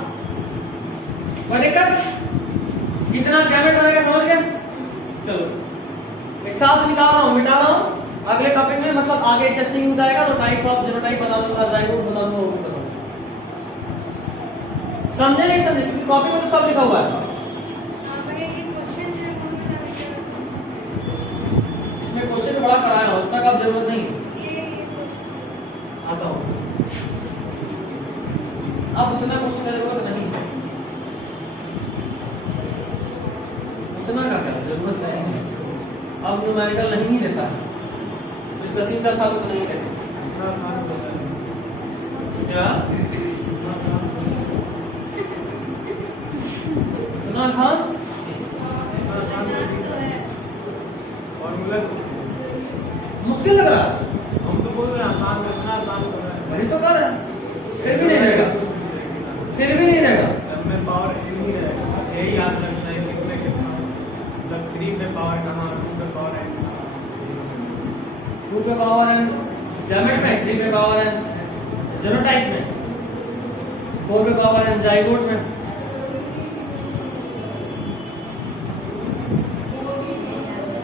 कितना गैमेट बनेगा समझ गए। चलो एक साथ निकाल रहा हूँ, मिटा रहा हूँ अगले टॉपिक में, मतलब आगे जैसे यूज आएगा तो टाइप ऑफ जीनोटाइप बता दूंगा, जाइगोट बता दूंगा। समझे नहीं समझे, क्योंकि कॉपी में तो सब लिखा हुआ है। इसमें क्वेश्चन बड़ा कराया हो, उतना का जरूरत नहीं आता हो, अब उतना क्वेश्चन का जरूरत नहीं है, उतना का जरूरत है। अब न्यूमेरिकल नहीं ही देता है, इसका 3 साल तो नहीं देता क्या, इतना आसान मुश्किल लग रहा, हम तो बोल रहे हैं आसान करना, आसान कर रहे हैं, वही तो कर रहे हैं, फिर भी नहीं रहेगा, फिर भी नहीं रहेगा। सब में पावर n ही रहेगा, पावर कहाँ 2 पे पावर n 2 पे पावर n गैमेट में, 3 पे पावर n जीनोटाइप में, 4 पे पावर n जाइगोट में।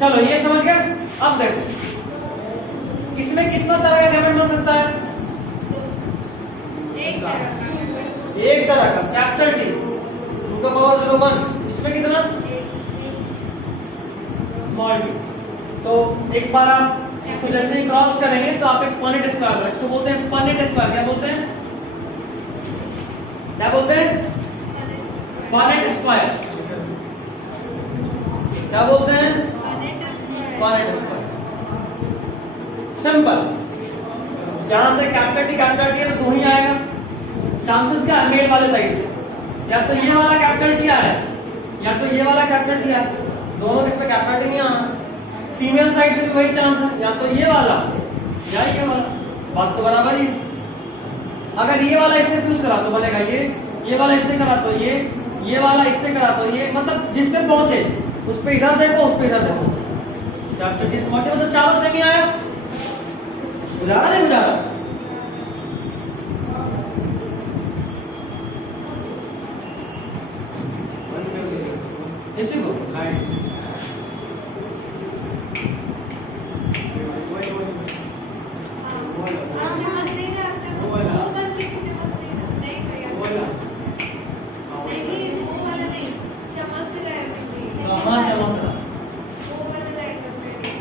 चलो ये समझ गए। अब देखो इसमें कितना तरह का गैमेट बन सकता है? एक तरह का एक तरह का कैपिटल टी 2 का पावर 01, इसमें कितना? Small T. तो एक बार आप इसको जैसे ही क्रॉस करेंगे तो आप एक पनेट स्क्वायर, इसको बोलते हैं पनेट स्क्वायर। क्या बोलते हैं? क्या बोलते हैं? Punnett square. क्या बोलते हैं? Punnett square. सिंपल। यहां से कैपिटल टी है तो 2 ही आएगा। चांसेस क्या है मेल वाले साइड से, या तो ये वाला कैपिटल टी आए या तो ये वाला कैपिटल टी आए, दोनों के इसमें कैपिटल टी नहीं आना। फीमेल साइड से भी वही चांस है, या तो ये वाला या ये वाला, बात तो बराबर ही। अगर ये वाला इससे फ्यूज करा तो बनेगा ये वाला इससे करा तो ये वाला इससे करा तो ये, मतलब जिस पे पहुंचे उस पे इधर देखो उस पे इधर देखो। कैपिटल टी स्मॉल टी मतलब चारों सेम ही आया। गुजारा नहीं गुजारा? इसी को लाइट आप चमक नहीं रहा, चमक वो बंद की चमक नहीं रहा, नहीं भैया नहीं, वो वाला नहीं चमक रहा है बिल्कुल। कहाँ चमक रहा? वो वाला लाइट बंद करिए,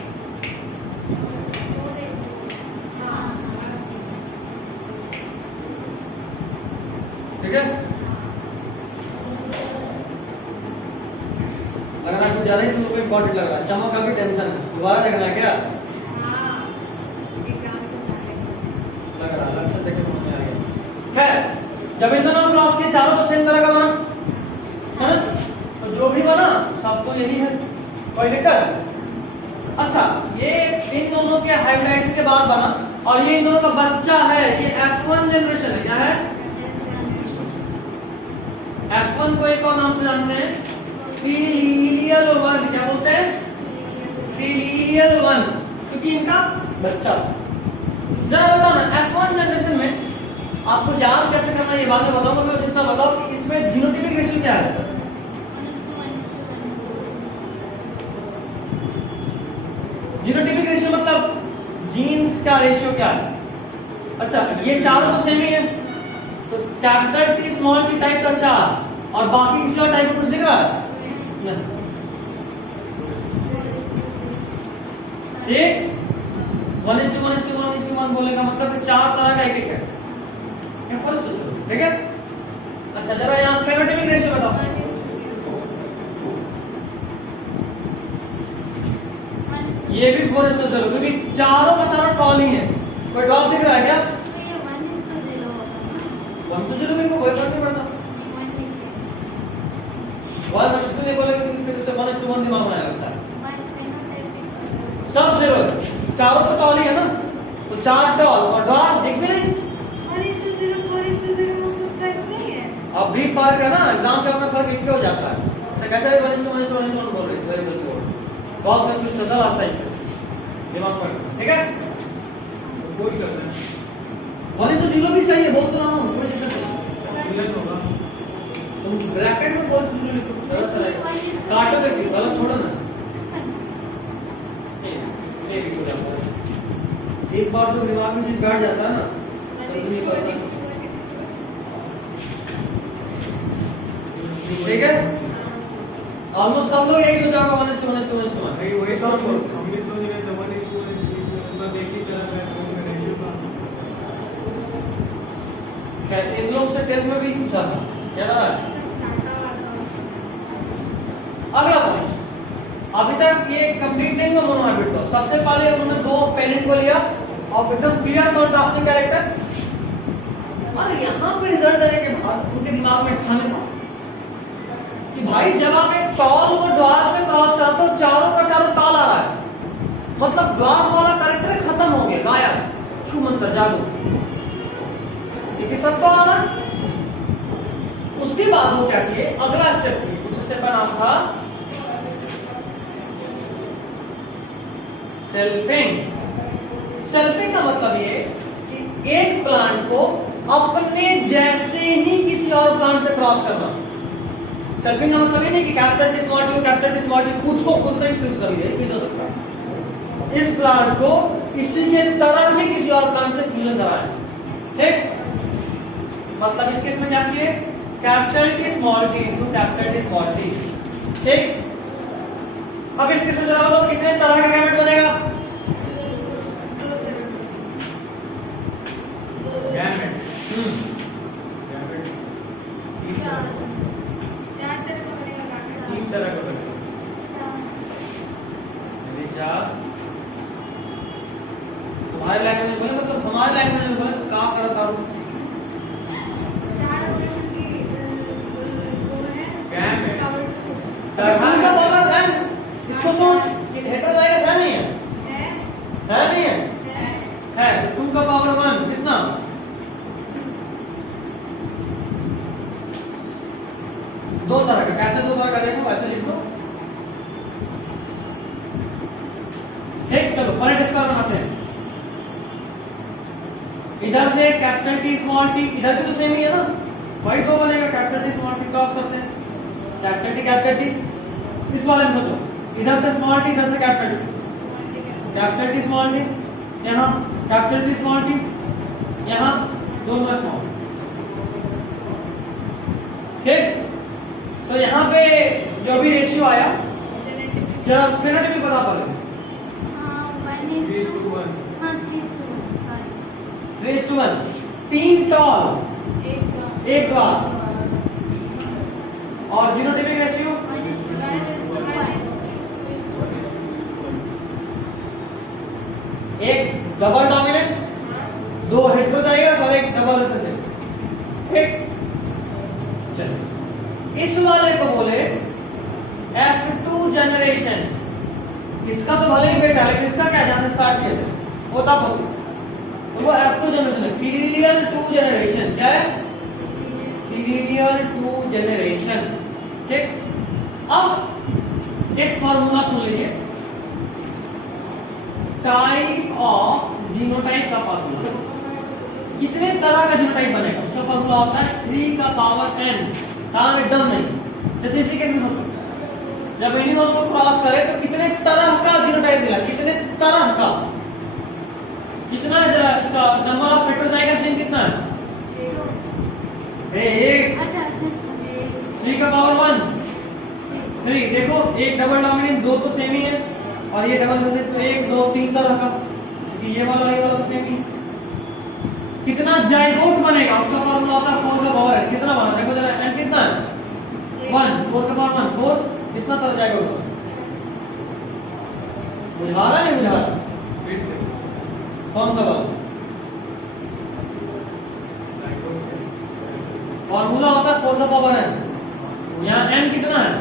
वो देखो। हाँ ठीक है। अगर आपको ज्यादा ही तो इम्पोर्टेंट लग रहा है, चमक का भी टेंशन है, दोबारा देखना है क्या? हाँ एग्जाम से पहले लग रहा है, लक्षण देख के समझ में आ गया। खैर जब इन दोनों क्रॉस के चारों तो सेम तरह का बना है ना, तो जो भी बना सब तो यही है, कोई दिक्कत? अच्छा ये इन दोनों के हाइब्रिडाइजेशन के बाद बना, और ये इन दोनों का बच्चा है, ये F1 जनरेशन है। क्या है? F1 को एक और नाम से जानते हैं फिलियल वन। क्या बोलते हैं? फिलियल वन, क्योंकि इनका बच्चा। जरा बताओ ना F1 जनरेशन में आपको याद कैसे करना है ये बाद में बताऊंगा, बस इतना बताओ कि इसमें जीनोटाइपिक रेशियो क्या है? जीनोटाइपिक रेशियो मतलब जीन्स का रेशियो क्या है? अच्छा ये चारों तो सेम ही है, तो capital T small T type का 4 और बाकी किसी और टाइप का कुछ दिख रहा है? नहीं। ठीक, 1:1:1:1 बोलेगा मतलब 4 तरह का एक एक है। ठीक है। अच्छा जरा यहाँ फेनोटाइपिक रेशियो बताओ। ये भी 4:0 क्योंकि चारों का चारों टॉल ही है। कोई टॉल दिख रहा है क्या? 1:0 में कोई फर्क नहीं पड़ता। 1:1 नहीं बोलेगा क्योंकि फिर उससे 1:1 दिमाग में आने लगता है। सब 0 है, चारों तो टॉल ही है ना, तो 4 टॉल और ड्वार्फ एक भी नहीं। 1:0 4:0 में फर्क नहीं है। अब भी फर्क है ना, एग्जाम पे अपना फर्क एक हो जाता है। ऐसा कैसे 1:1 बोल रही थी, वेरी गलती हो बहुत कंफ्यूज था लास्ट टाइम पे दिमाग में। ठीक है, कोई करना है 1:0 भी सही है, बोल तो रहा हूँ, कोई दिक्कत नहीं। क्लियर होगा। तुम ब्रैकेट में 4:0 लिखो, ज्यादा अच्छा रहेगा। काटोगे क्यों, गलत थोड़ा ना। ये भी हो जाता है, एक बार जो दिमाग में चीज बैठ जाता है ना, ठीक है। ऑलमोस्ट सब लोग यही सोचा होगा 1:1:1:1। भाई वही सोच हम भी सोच रहे थे 1:1:1 सब एक ही तरह का है रेशियो का। खैर इन लोग से 10th में भी पूछा था, याद आ रहा है? अगला पॉइंट, अभी तक ये कंप्लीट नहीं हुआ मोनोहाइब्रिड का। सबसे पहले उन्होंने 2 पेरेंट को लिया और एकदम क्लियर कॉन्ट्रास्टिंग कैरेक्टर, और यहाँ पे रिजल्ट आने के बाद उनके दिमाग में ठाने था कि भाई जब आप एक टॉल को ड्वार्फ से क्रॉस करते हो, चारों का चारों टॉल आ रहा है, मतलब ड्वार्फ वाला कैरेक्टर खत्म हो गया, गायब, छू मंत्र जादू, ठीक है, सब टॉल आना। उसके बाद वो क्या किए, अगला स्टेप किए, उस स्टेप का नाम था सेल्फिंग। सेल्फिंग का मतलब ये कि एक प्लांट को अपने जैसे ही किसी और प्लांट से क्रॉस करना। सेल्फिंग का मतलब ये नहीं कि कैपिटल टी स्मॉल टी खुद को खुद से ही फ्यूज कर लिया, किस हो सकता है। इस प्लांट को इसी के तरह ही किसी और प्लांट से फ्यूजन कराया, ठीक। मतलब इस केस में क्या किए, capital T small T into capital T small T, ठीक। अब इस केस में चला लो कितने तरह का गैमेट बनेगा, गैमेट चार तरह का बनेगा गामेट। तीन तरह का बनेगा। तुम्हारे लैंग्वेज में बोले, मतलब हमारे लैंग्वेज में बोले तो क्या करता हूँ। चार हो गए क्योंकि दो है गैमेट। पावर टू का पावर है, इसको सोच, ये हेटेरोजाइगस है नहीं है, है नहीं है, है। टू का पावर 1 कितना, दो तरह का। कैसे दो तरह का देखो, वैसे लिख दो, ठीक। चलो पॉइंट स्क्वायर बनाते हैं। इधर से कैपिटल टी स्मॉल टी, इधर भी तो सेम ही है ना, वही दो बनेगा। Capital T small T cross करते हैं, कैपिटल टी। इस वाले में सोचो, इधर से स्मॉल टी, इधर से कैपिटल टी स्मॉल टी, यहाँ कैपिटल टी स्मॉल टी, यहाँ दोनों स्मॉल, ठीक। तो यहाँ पे जो भी रेशियो आया, जरा फिर भी बता पाओगे। 3:1, 3 टॉल एक ड्वार्फ, और जीनोटाइपिक रेशियो एक डबल डोमिनेंट, दो हेटेरोजाइगस और एक डबल रिसेसिव, ठीक। चलो इस वाले को बोले F2 जनरेशन। इसका तो भले ही बेटा, लेकिन इसका क्या, जहां से स्टार्ट किया था वो तब होती, तो वो F2 जनरेशन है। फिलियल 2 जनरेशन क्या है, फिलियल 2 जनरेशन, ठीक। अब एक फार्मूला सुन लीजिए, टाइप ऑफ जीनोटाइप का फार्मूला। कितने तरह का जीनोटाइप बनेगा, उसका फार्मूला होता है 3 का पावर n। काम एकदम नहीं, जैसे इसी केस में सोचो, जब इन्हीं दोनों को क्रॉस करे तो कितने तरह का जीनोटाइप मिला, कितने तरह का, कितना है जरा इसका नंबर ऑफ हेटेरोजाइगस जीन कितना है, एक। अच्छा 3 का पावर 1 3। देखो एक डबल डोमिनेंट, दो तो सेम ही है, और ये डबल रिसेसिव तो 1 2 3 तरह का, क्योंकि ये वाला तो सेम ही। कितना जाइगोट बनेगा, उसका फार्मूला होता है 4 का पावर n। कितना बना, देखो जरा n कितना है 1, 4 का पावर 1 4, कितना तरह जाइगोट, बुझा रहा नहीं बुझा रहा, फिर से कौन सा वाला फार्मूला होता है 4 का पावर n। यहाँ n कितना है,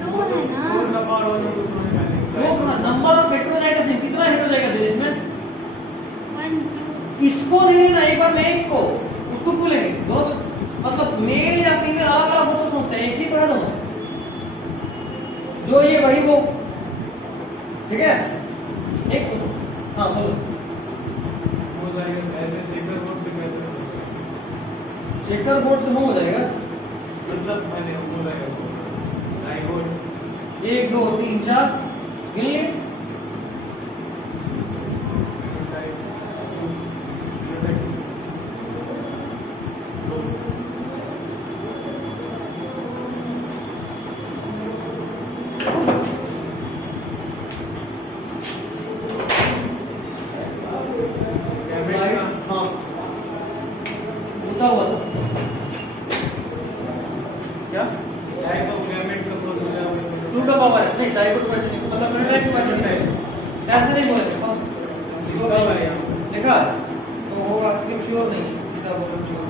दो है ना? 4 का पावर 1 कुछ होने का नहीं। दो का नंबर ऑफ हेटेरोजाइगस है, कितना हेटेरोजाइगस है इसमें, 1 इसको नहीं लेना, एक बार में एक को, उसको क्यों लेंगे, दोनों तो मतलब मेल या फीमेल अलग अलग हो तो सोचते हैं, एक ही तो है दोनों, जो ये वही वो, ठीक है, एक को सोचते हैं। हाँ बोलो, हो जाएगा ऐसे चेकर बोर्ड से कैसे चेकर बोर्ड से हो जाएगा, मतलब मैंने हो जाएगा जाइगोट 1 2 3 4 गिन लिए, हाँ होता हुआ था क्या, टाइप ऑफ गैमेट का फॉर्मूला 2 का पावर है, नहीं जाइगोट कैसे नहीं, मतलब फेनोटाइप कैसे नहीं, ऐसे नहीं बोले फर्स्ट श्योर है यहाँ देखा तो होगा, क्योंकि श्योर नहीं है, सीधा बोलो श्योर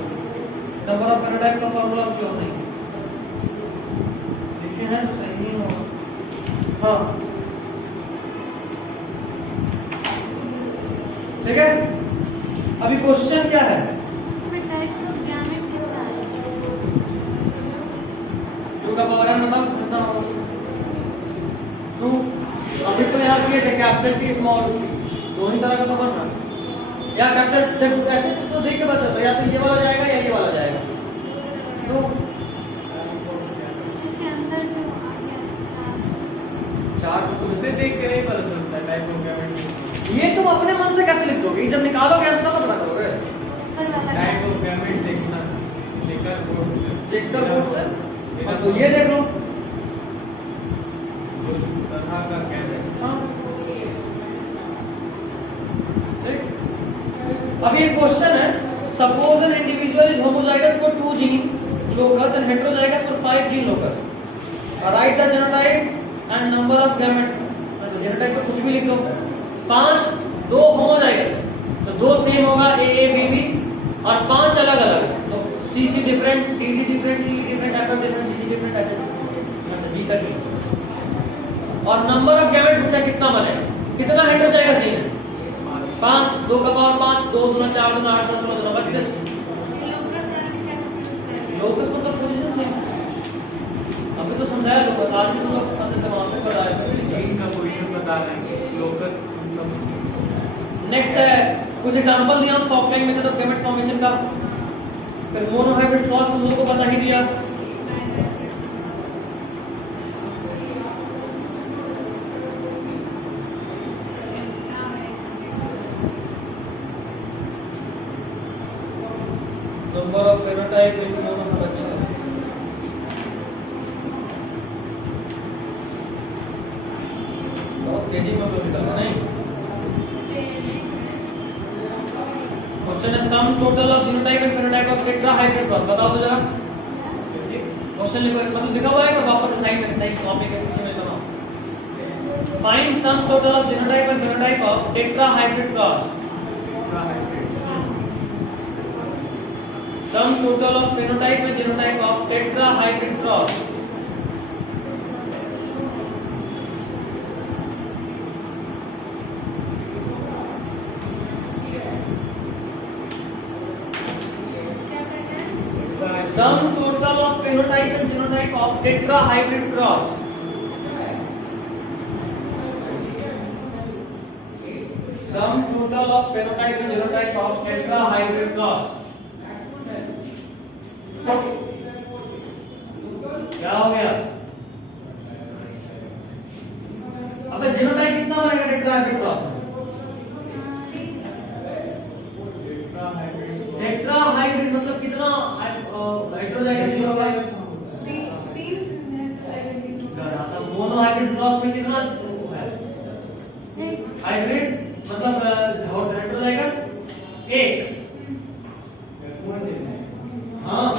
नंबर ऑफ फेनोटाइप का फार्मूला श्योर नहीं लिखे हैं तो सही नहीं होगा। हाँ ठीक है, अभी क्वेश्चन क्या है, इसमें टाइप्स ऑफ गैमेट कितना है? 2 का पावर n बताओ कितना होगा, 2। अभी तो आप किए थे कैपिटल टी स्मॉल टी, दो ही तरह का तो बन रहा है। या कैपिटल देखो ऐसे तो देख के बता सकते, या तो ये वाला जाएगा या ये वाला जाएगा। तो इसके अंदर जो आ गया चार, चार उससे देख के नहीं पता चलता टाइप ऑफ गैमेट। ये तुम अपने मन से कैसे लिख दोगे, जब निकालोगे ऐसा तो पता करोगे। ऊपर वाला टाइप ऑफ गैमेट देखना चेकर बोर्ड से, चेकर बोर्ड से। बिना तो ये देख लो। उस तरह का गैमेट। हाँ ठीक। अब ये क्वेश्चन है, suppose an individual is homozygous for 2 gene locus and heterozygous for 5 gene locus. Right the genotype and number of gamete. Genotype तो कुछ भी लिख दो। 5 2 होमोजाइगस है तो 2 सेम होगा ए बी बी, और 5 अलग अलग है तो सी सी डिफरेंट, डी डी डिफरेंट, ई डिफरेंट, एफ एफ डिफरेंट, जी जी डिफरेंट, अच्छा जी तक ही। और नंबर ऑफ गैमेट पूछा कितना बनेगा, कितना हेटेरोजाइगस जीन है 5, 2 का पावर 5, 2 दूना 4 दूना 8 10 16 दूना 32। लोकस मतलब पोजीशन से, अभी तो समझाया लोकस, आज भी तो लोग ऐसे तमाम में बताया था। जीन का पोजीशन बता रहे हैं लोकस मतलब। नेक्स्ट है कुछ एग्जांपल दिया फॉकलाइन मेथड ऑफ गैमेट फॉर्मेशन का। फिर मोनोहाइब्रिड क्रॉस तुम लोगों को बता ही दिया। Number of phenotype in mono, अच्छा तो तेजी में तो निकलना नहीं। क्वेश्चन है sum total of genotype and phenotype of tetra hybrid cross. बताओ तो जरा क्वेश्चन लिखो, मतलब लिखा हुआ है कि वापस साइड में नहीं कॉपी के पीछे में बनाओ। Find sum total of genotype and phenotype of tetra hybrid cross. Sum total of phenotype and genotype of tetra hybrid cross. Sum total of phenotype and genotype of tetra hybrid cross. Sum total of phenotype and genotype of tetra hybrid cross. क्या हो गया? अबे जीनोटाइप कितना बनेगा टेट्रा हाइब्रिड क्रॉस में? टेट्रा हाइब्रिड मतलब कितना हेटेरोजाइगस जीन होगा? मोनो हाइब्रिड क्रॉस में कितना है? हाइब्रिड मतलब हेटेरोजाइगस 1। हाँ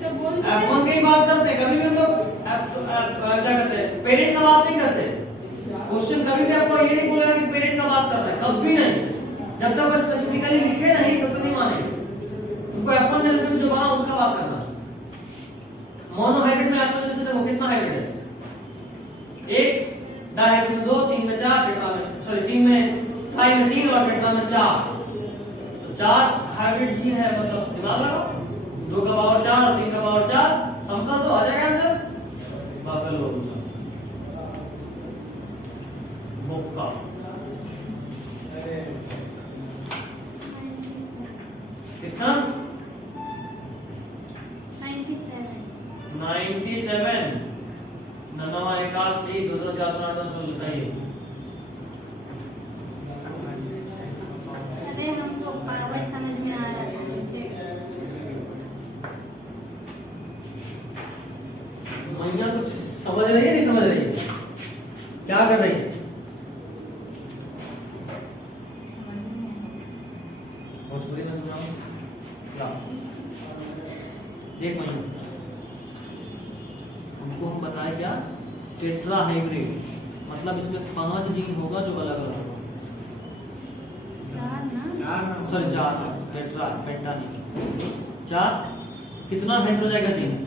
तो बोल F1 की बात करते हैं, कभी भी हम लोग क्या करते हैं, पेरेंट का बात नहीं करते। क्वेश्चन कभी भी आपको ये नहीं बोलेगा कि पेरेंट का बात कर रहा है, कभी नहीं। जब तक वो स्पेसिफिकली लिखे नहीं तब तक नहीं मानेंगे। तुमको F1 जनरेशन में जो बना उसका बात करना। मोनो हाइब्रिड में F1 जनरेशन देखो कितना हाइब्रिड है, 1 डायहाइब्रिड में 2, 3 में 4, टेट्रा में सॉरी 3 में ट्राई में 3 और टेट्रा में 4। तो 4 हाइब्रिड जीन है, मतलब दिमाग लगाओ, 2 का पावर 4 और 3 का पावर 4 सम कर दो, आ जाएगा आंसर। बात लो मौका कितना 97 नन्नावा 81 2 2 4 8 16 सही है। अरे हमको पावर समझ में आ रहा था मैया कुछ समझ रही है नहीं समझ रही है, क्या कर रही है? भोजपुरी में सुनाओ क्या? देख मैया हमको हम बताए क्या, टेट्रा हाइब्रिड मतलब इसमें 5 जीन होगा जो अलग अलग होगा। सॉरी 4 टेट्रा पेंटा नहीं 4 कितना हेटेरोजाइगस जीन है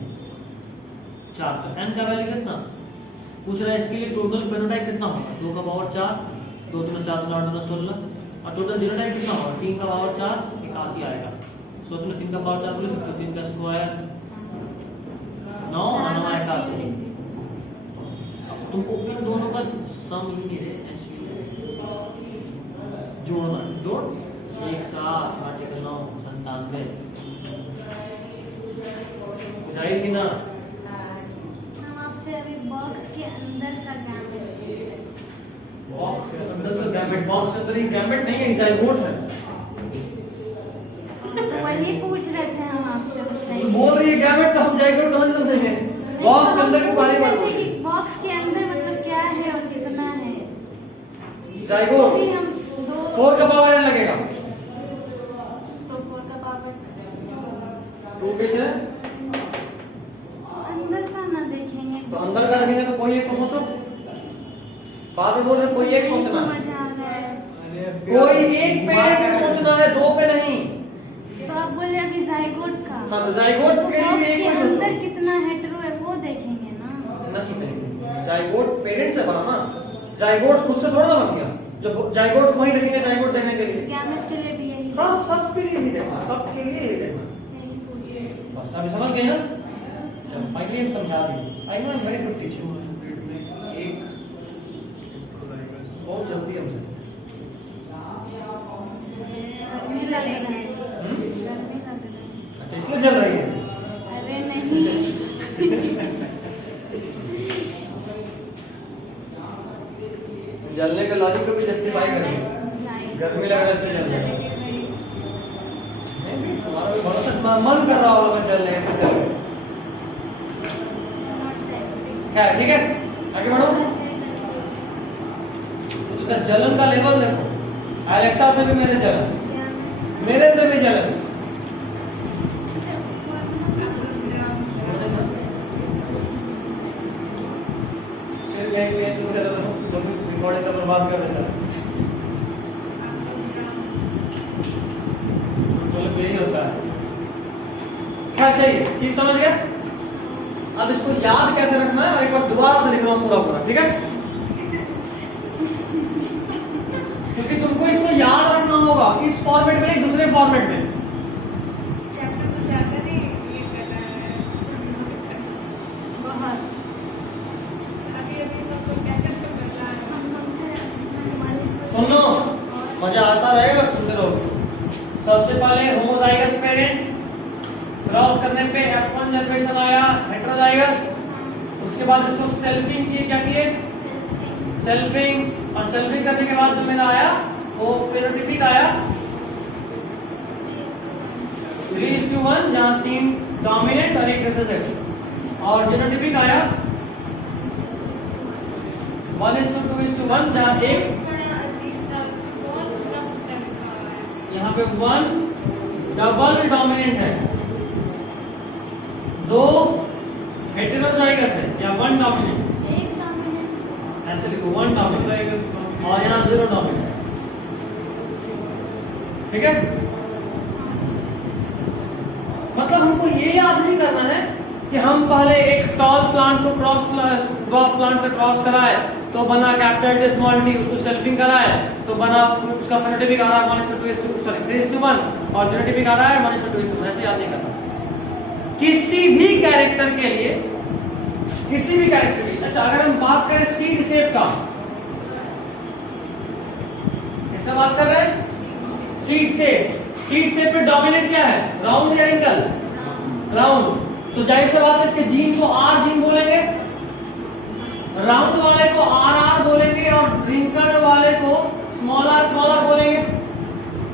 4। तो n का वैल्यू कितना पूछ रहा है, इसके लिए टोटल फेनोटाइप कितना होगा, 2 का पावर 4 2 दूना 4 दूना 8 दूना 16, और टोटल जीनोटाइप कितना होगा 3 का पावर 4 81 आएगा। सोच लो 3 का पावर 4 बोले सकते हो, 3 का स्क्वायर 9 और 9 81। तुम हमको इन दोनों का सम ही नहीं है, जोड़ना, जोड़ 1 7 आर्टिकल 9 97 बुझाई थी ना। हम आपसे अभी बॉक्स के अंदर का गैम्बिट, बॉक्स के अंदर का गैम्बिट, बॉक्स के अंदर ही गैम्बिट नहीं है, जाइगोट है। तो वही पूछ रहे थे हम आपसे, बताइए। बोल रही है गैमेट, तो हम जाइगोट कहां से समझेंगे? बॉक्स के अंदर की पानी पूछ रहे बात। थे कि बॉक्स के अंदर मतलब क्या है और कितना है। जाइगोट अभी हम 4 का पावर n लगेगा, तो 4 का पावर 2 कैसे है? अंदर का ना देखेंगे तो अंदर का देखेंगे तो कोई एक को सोचो, बाद में बोल रहे कोई एक सोचना है, समझ आ रहा है। अरे कोई एक पे सोचना है, 2 पे नहीं। तो आप बोले अभी जाइगोट का, हाँ तो जाइगोट तो के बॉक्स लिए एक के को अंदर सोचो। कितना हेटेरो है वो देखेंगे ना। नहीं जाइगोट पेरेंट से बना ना, जाइगोट खुद से थोड़ा ना बन गया। जब जाइगोट को ही देखेंगे जाइगोट देखने के लिए, गैमेट के लिए भी यही हाँ सबके लिए ही देखना, सबके लिए ही देखना। यही पूछ रहे थे। बस अभी समझ गए ना? चलो फाइनली हम समझा दिए। I know I am very good teacher, बहुत जल्दी हमसे। गर्मी लग रहा है। हम्म? गर्मी लग रहा है। अच्छा इसलिए चल रही है। अरे नहीं। जलने का लॉजिक को भी जस्टिफाई करेंगे। गर्मी लग रहा है इसलिए जल रहा है। नहीं भी तुम्हारा भी भरोसा मन कर रहा होगा मैं चलने तो चल। खैर ठीक है, आगे बढ़ो। उसका जलन का लेवल देखो, एलेक्सा से भी मेरे जलन, मेरे से भी जलन। फिर कहीं शुरू कर देता हूँ, जब रिकॉर्डिंग का बर्बाद कर देता है। मतलब यही होता है। खैर चाहिए चीज समझ गया। अब इसको याद कैसे रखना है और एक बार दोबारा से लिख रहा हूँ पूरा, ठीक है? क्योंकि तुमको इसको याद रखना होगा इस फॉर्मेट में नहीं, दूसरे फॉर्मेट में। चैप्टर को ज्यादा नहीं ये करना है बहुत अभी अभी तो प्रैक्टिस तो करना है। हम सुनते हैं इसमें हमारी सुन लो, मजा आता रहेगा सुनते रहोगे। सबसे पहले होमोजाइगस पेरेंट क्रॉस करने पे F1 जनरेशन आया, हेटेरोजाइगस। उसके बाद इसको सेल्फिंग किए, क्या किए? सेल्फिंग। और सेल्फिंग करने के बाद जो मेरा आया वो फेनोटाइपिक आया 3:1, जहां 3 डोमिनेंट और 1 रिसेसिव। और जीनोटाइपिक आया 1:2:1, जहां 1 बड़ा अजीब सा उसमें बहुत उल्टा पुल्टा लिखा हुआ है। यहाँ पे 1 डबल डोमिनेंट है, 2 हेटेरोजाइगस है या 1 डोमिनेंट। एक डोमिनेंट ऐसे लिखो 1 डोमिनेंट और यहाँ 0 डोमिनेंट, ठीक है? मतलब हमको ये याद नहीं करना है कि हम पहले एक टॉल प्लांट को ड्वार्फ प्लांट से क्रॉस कराए तो बना कैपिटल टी स्मॉल टी, उसको सेल्फिंग कराए तो बना उसका फेनोटाइपिक आ रहा है 3:1 और जीनोटाइपिक आ रहा है 1:2:1। ऐसे याद नहीं करना किसी भी कैरेक्टर के लिए, किसी भी कैरेक्टर के लिए। अच्छा अगर हम बात करें सीड शेप का, इसका बात कर रहे हैं सीड शेप। सीड शेप पे डोमिनेंट क्या है, राउंड या रिंकल? राउंड। तो जाहिर सी बात है इसके जीन को आर जीन बोलेंगे, राउंड वाले को आर आर बोलेंगे और रिंकल्ड वाले को स्मॉल आर बोलेंगे।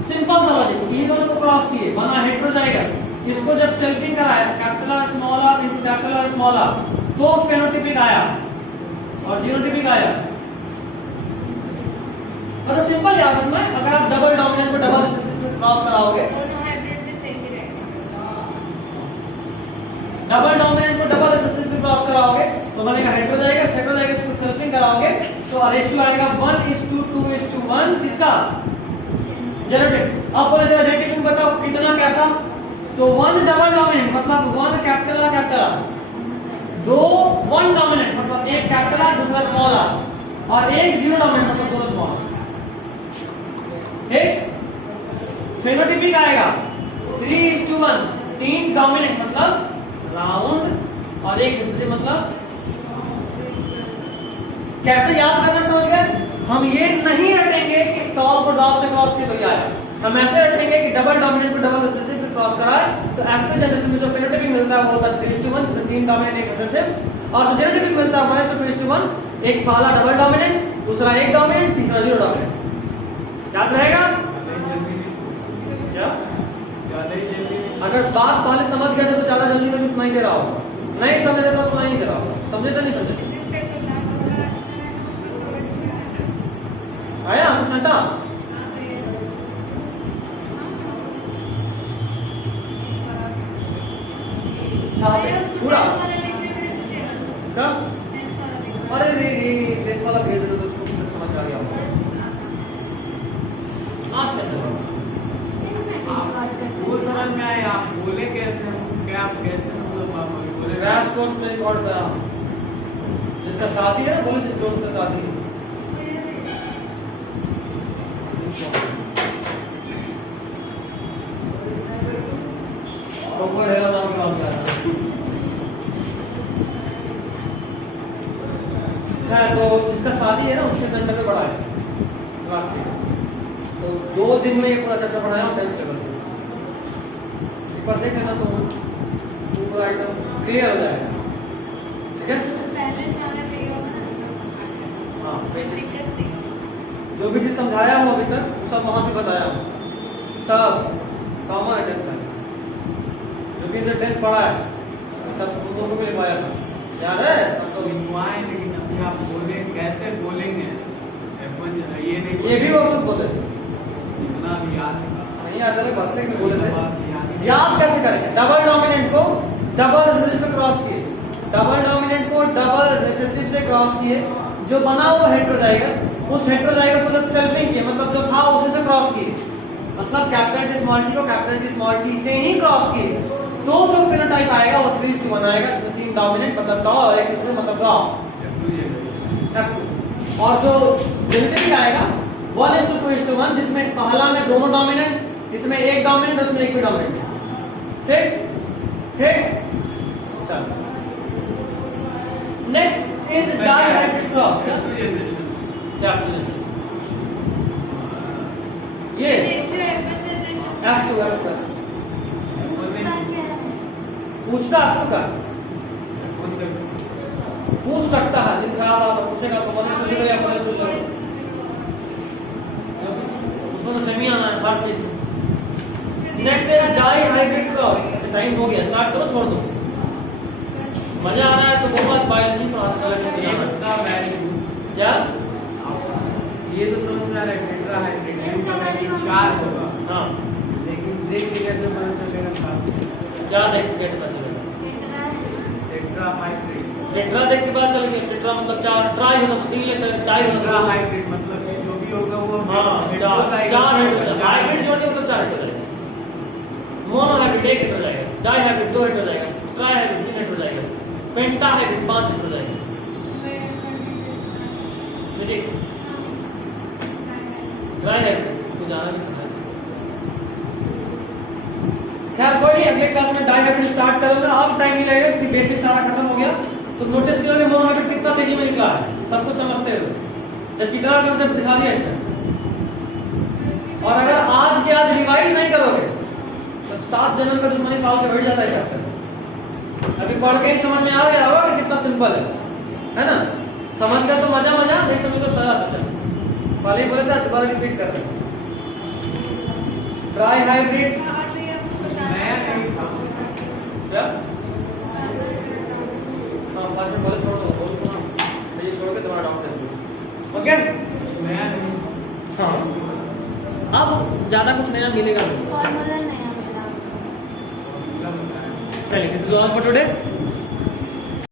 सिंपल सा लॉजिक। इन दोनों को क्रॉस किए बना हेटेरोजाइगस। इसको जब सेल्फिंग कराया capital R small R into capital R small R तो फेनोटाइपिक आया और जीनोटाइपिक आया। मतलब सिंपल याद रखना है, अगर आप डबल डोमिनेंट को डबल रिसेसिव में क्रॉस कराओगे, दोनों हाइब्रिड में सेम ही रहेगा। डबल डोमिनेंट को डबल रिसेसिव में क्रॉस कराओगे तो बनेगा हेटेरोजाइगस। हेटेरोजाइगस को सेल्फिंग कराओगे तो रेशियो आएगा 1:2:1 किसका? जेनेटिक। अब बोले जरा जेनेटिक में बताओ कितना कैसा? तो 1 डबल डोमिनेंट मतलब 1 कैपिटल आर, 2 1 डोमिनेंट मतलब 1 कैपिटल आर दूसरा स्मॉल आर और 1 0 डोमिनेंट मतलब 2 स्मॉल। ठीक? फेनोटाइपिक आएगा 3:1, 3 डोमिनेंट मतलब राउंड और 1 रिसेसिव मतलब कैसे याद करना समझ गए? हम ये नहीं रटेंगे कि टॉल को डॉल से क्रॉस किया तो ये आया, हम ऐसे रटेंगे कि डबल डोमिनेंट को डबल रिसेसिव पे क्रॉस कराए तो एफ्टर जनरेशन में जो फेनोटाइपिक मिलता है वो होता है 3:1, इसमें 3 डोमिनेंट एक रिसेसिव, और जो जेनोटाइपिक मिलता है 1:2:1, एक पहला डबल डोमिनेंट, दूसरा एक डोमिनेंट, तीसरा जीरो डोमिनेंट। याद रहेगा क्या? अगर बात पहले समझ गए थे तो ज्यादा जल्दी में भी सुनाई दे रहा होगा, नहीं समझे तो सुनाई नहीं दे रहा होगा, समझे तो नहीं समझे? जिनसे तो लाभ होगा अच्छा है, तो समझ में आया। आया कुछ घंटा? हाँ भैया। कहाँ पे? भैया, उसको पूरा? 10th वाला लेक्चर भेज दीजिएगा। इसका? 10th वाला लेक्चर। अरे रे 10th वाला भेज दे तो उसको कुछ समझ में आ गया होगा। आज कहते हो वो समझ में आए, आप बोले कैसे, क्या आप कैसे मतलब आप अभी बोले क्रैश कोर्स में रिकॉर्ड करा, जिसका शादी है बोले जिस दोस्त का शादी है। तो कोई हेला नाम की बात कर रहा है, तो जिसका शादी है ना उसके सेंटर पे पढ़ा है क्लास 3, तो 2 दिन में ये पूरा चैप्टर पढ़ाया हूँ 10th लेवल पे। एक बार देख लेना तो पूरा एकदम क्लियर हो जाएगा, ठीक है? पहले से आना चाहिए होगा ना, तो हाँ बेसिक्स दिक्कत नहीं। जो भी चीज समझाया हूँ अभी तक वो सब वहाँ पे बताया हूँ, सब कॉमन है 10th में, जो भी 10th पढ़ा है वो सब तुम लोगों को भी लिखवाया था, याद है सबको? लिखवाए, लेकिन अभी आप बोले कैसे बोलेंगे F1 ये नहीं ये भी वो सब बोले थे, इतना भी याद नहीं याद है बात लेकिन बोले थे। याद याद कैसे करेंगे? डबल डोमिनेंट को डबल रिसेसिव पे क्रॉस किए, डबल डोमिनेंट को डबल रिसेसिव से क्रॉस किए, जो बना वो हेटेरोजाइगस, उस हेटेरोजाइगस को जब सेल्फिंग किए मतलब जो था उसी से क्रॉस किए, मतलब कैपिटल टी स्मॉल टी को कैपिटल टी स्मॉल टी से ही क्रॉस किए, तो जो फिनोटाइप आएगा वो 3:1 आएगा, जिसमें 3 डोमिनेंट मतलब डॉ और एक रिसेसिव मतलब डॉ F2, और जो जेनेटिक आएगा 1:2:1, जिसमें पहला में दोनों डोमिनेंट, इसमें एक डोमिनेंट, उसमें एक भी डोमिनेंट, ठीक ठीक। चलो नेक्स्ट इज डाइहाइब्रिड क्रॉस, क्या ये रेशियो F1 जनरेशन F2 पूछता F2 का पूछ सकता है, दिन खराब रहा तो पूछेगा तो 1:0 या 1:0, उसमें तो सेमी आना है हर चीज। Next is dihybrid cross. Time हो गया, स्टार्ट करो, छोड़ दो, मजा आ रहा है तो बहुत बायोलॉजी पढ़ाते चला किसको जाना है का वैल्यू क्या? ये तो समझ में आ रहा है, टेट्राहाइड्रेट का वैल्यू 4 होगा, हाँ लेकिन देख के कैसे पता चलेगा साहब? क्या देख के कैसे पता चलेगा? टेट्राहाइड्रेट, टेट्रा देख के पता चल गया, टेट्रा मतलब 4, ट्राई होता तो 3 लेते, डाई होता तो टेट्राहाइड्रेट मतलब कि जो भी होगा वो हाँ 4 हिट हो जाएगा, हाइब्रिड जोड़ के मतलब 4 हिट हो जाएगा, मोनो हाइब्रिड 1 हिट हो जाएगा, डाई हाइब्रिड 2 हिट हो जाएगा, ट्राई हाइब्रिड 3 हिट हो जाएगा, पेंटा हाइब्रिड 5 हिट हो जाएगा। फिजिक्स ड्राई हाइब्रिड उसको जाना भी था। खैर कोई नहीं, अगले क्लास में डाई हाइब्रिड स्टार्ट करूंगा, अब टाइम नहीं लगेगा क्योंकि बेसिक सारा खत्म हो गया, तो नोटिस करोगे मोनो हाइब्रिड कितना तेजी में निकला है, सब कुछ समझते हुए, जब कितना लोग सब सिखा दिया इसने। और अगर आज के आज रिवाइज नहीं करोगे तो 7 जनवरी का दुश्मनी पाल के बैठ जाता है चैप्टर। अभी पढ़ के ही समझ में आ गया होगा कि कितना सिंपल है ना? समझ गए तो मजा मजा, नहीं समझ तो सजा सजा। पहले ही बोले थे, दोबारा रिपीट कर रहे हैं। ड्राई हाइब्रिड नया नहीं था, क्या? हाँ 5 मिनट पहले छोड़ दो, बोल दो ना, ये छोड़ के दोबारा डाउन कर दो, ओके? कुछ नया नहीं। हाँ अब ज्यादा कुछ नया मिलेगा नहीं। फॉर्मूला नया मिला। क्या बताया? चलिए, this is all for today.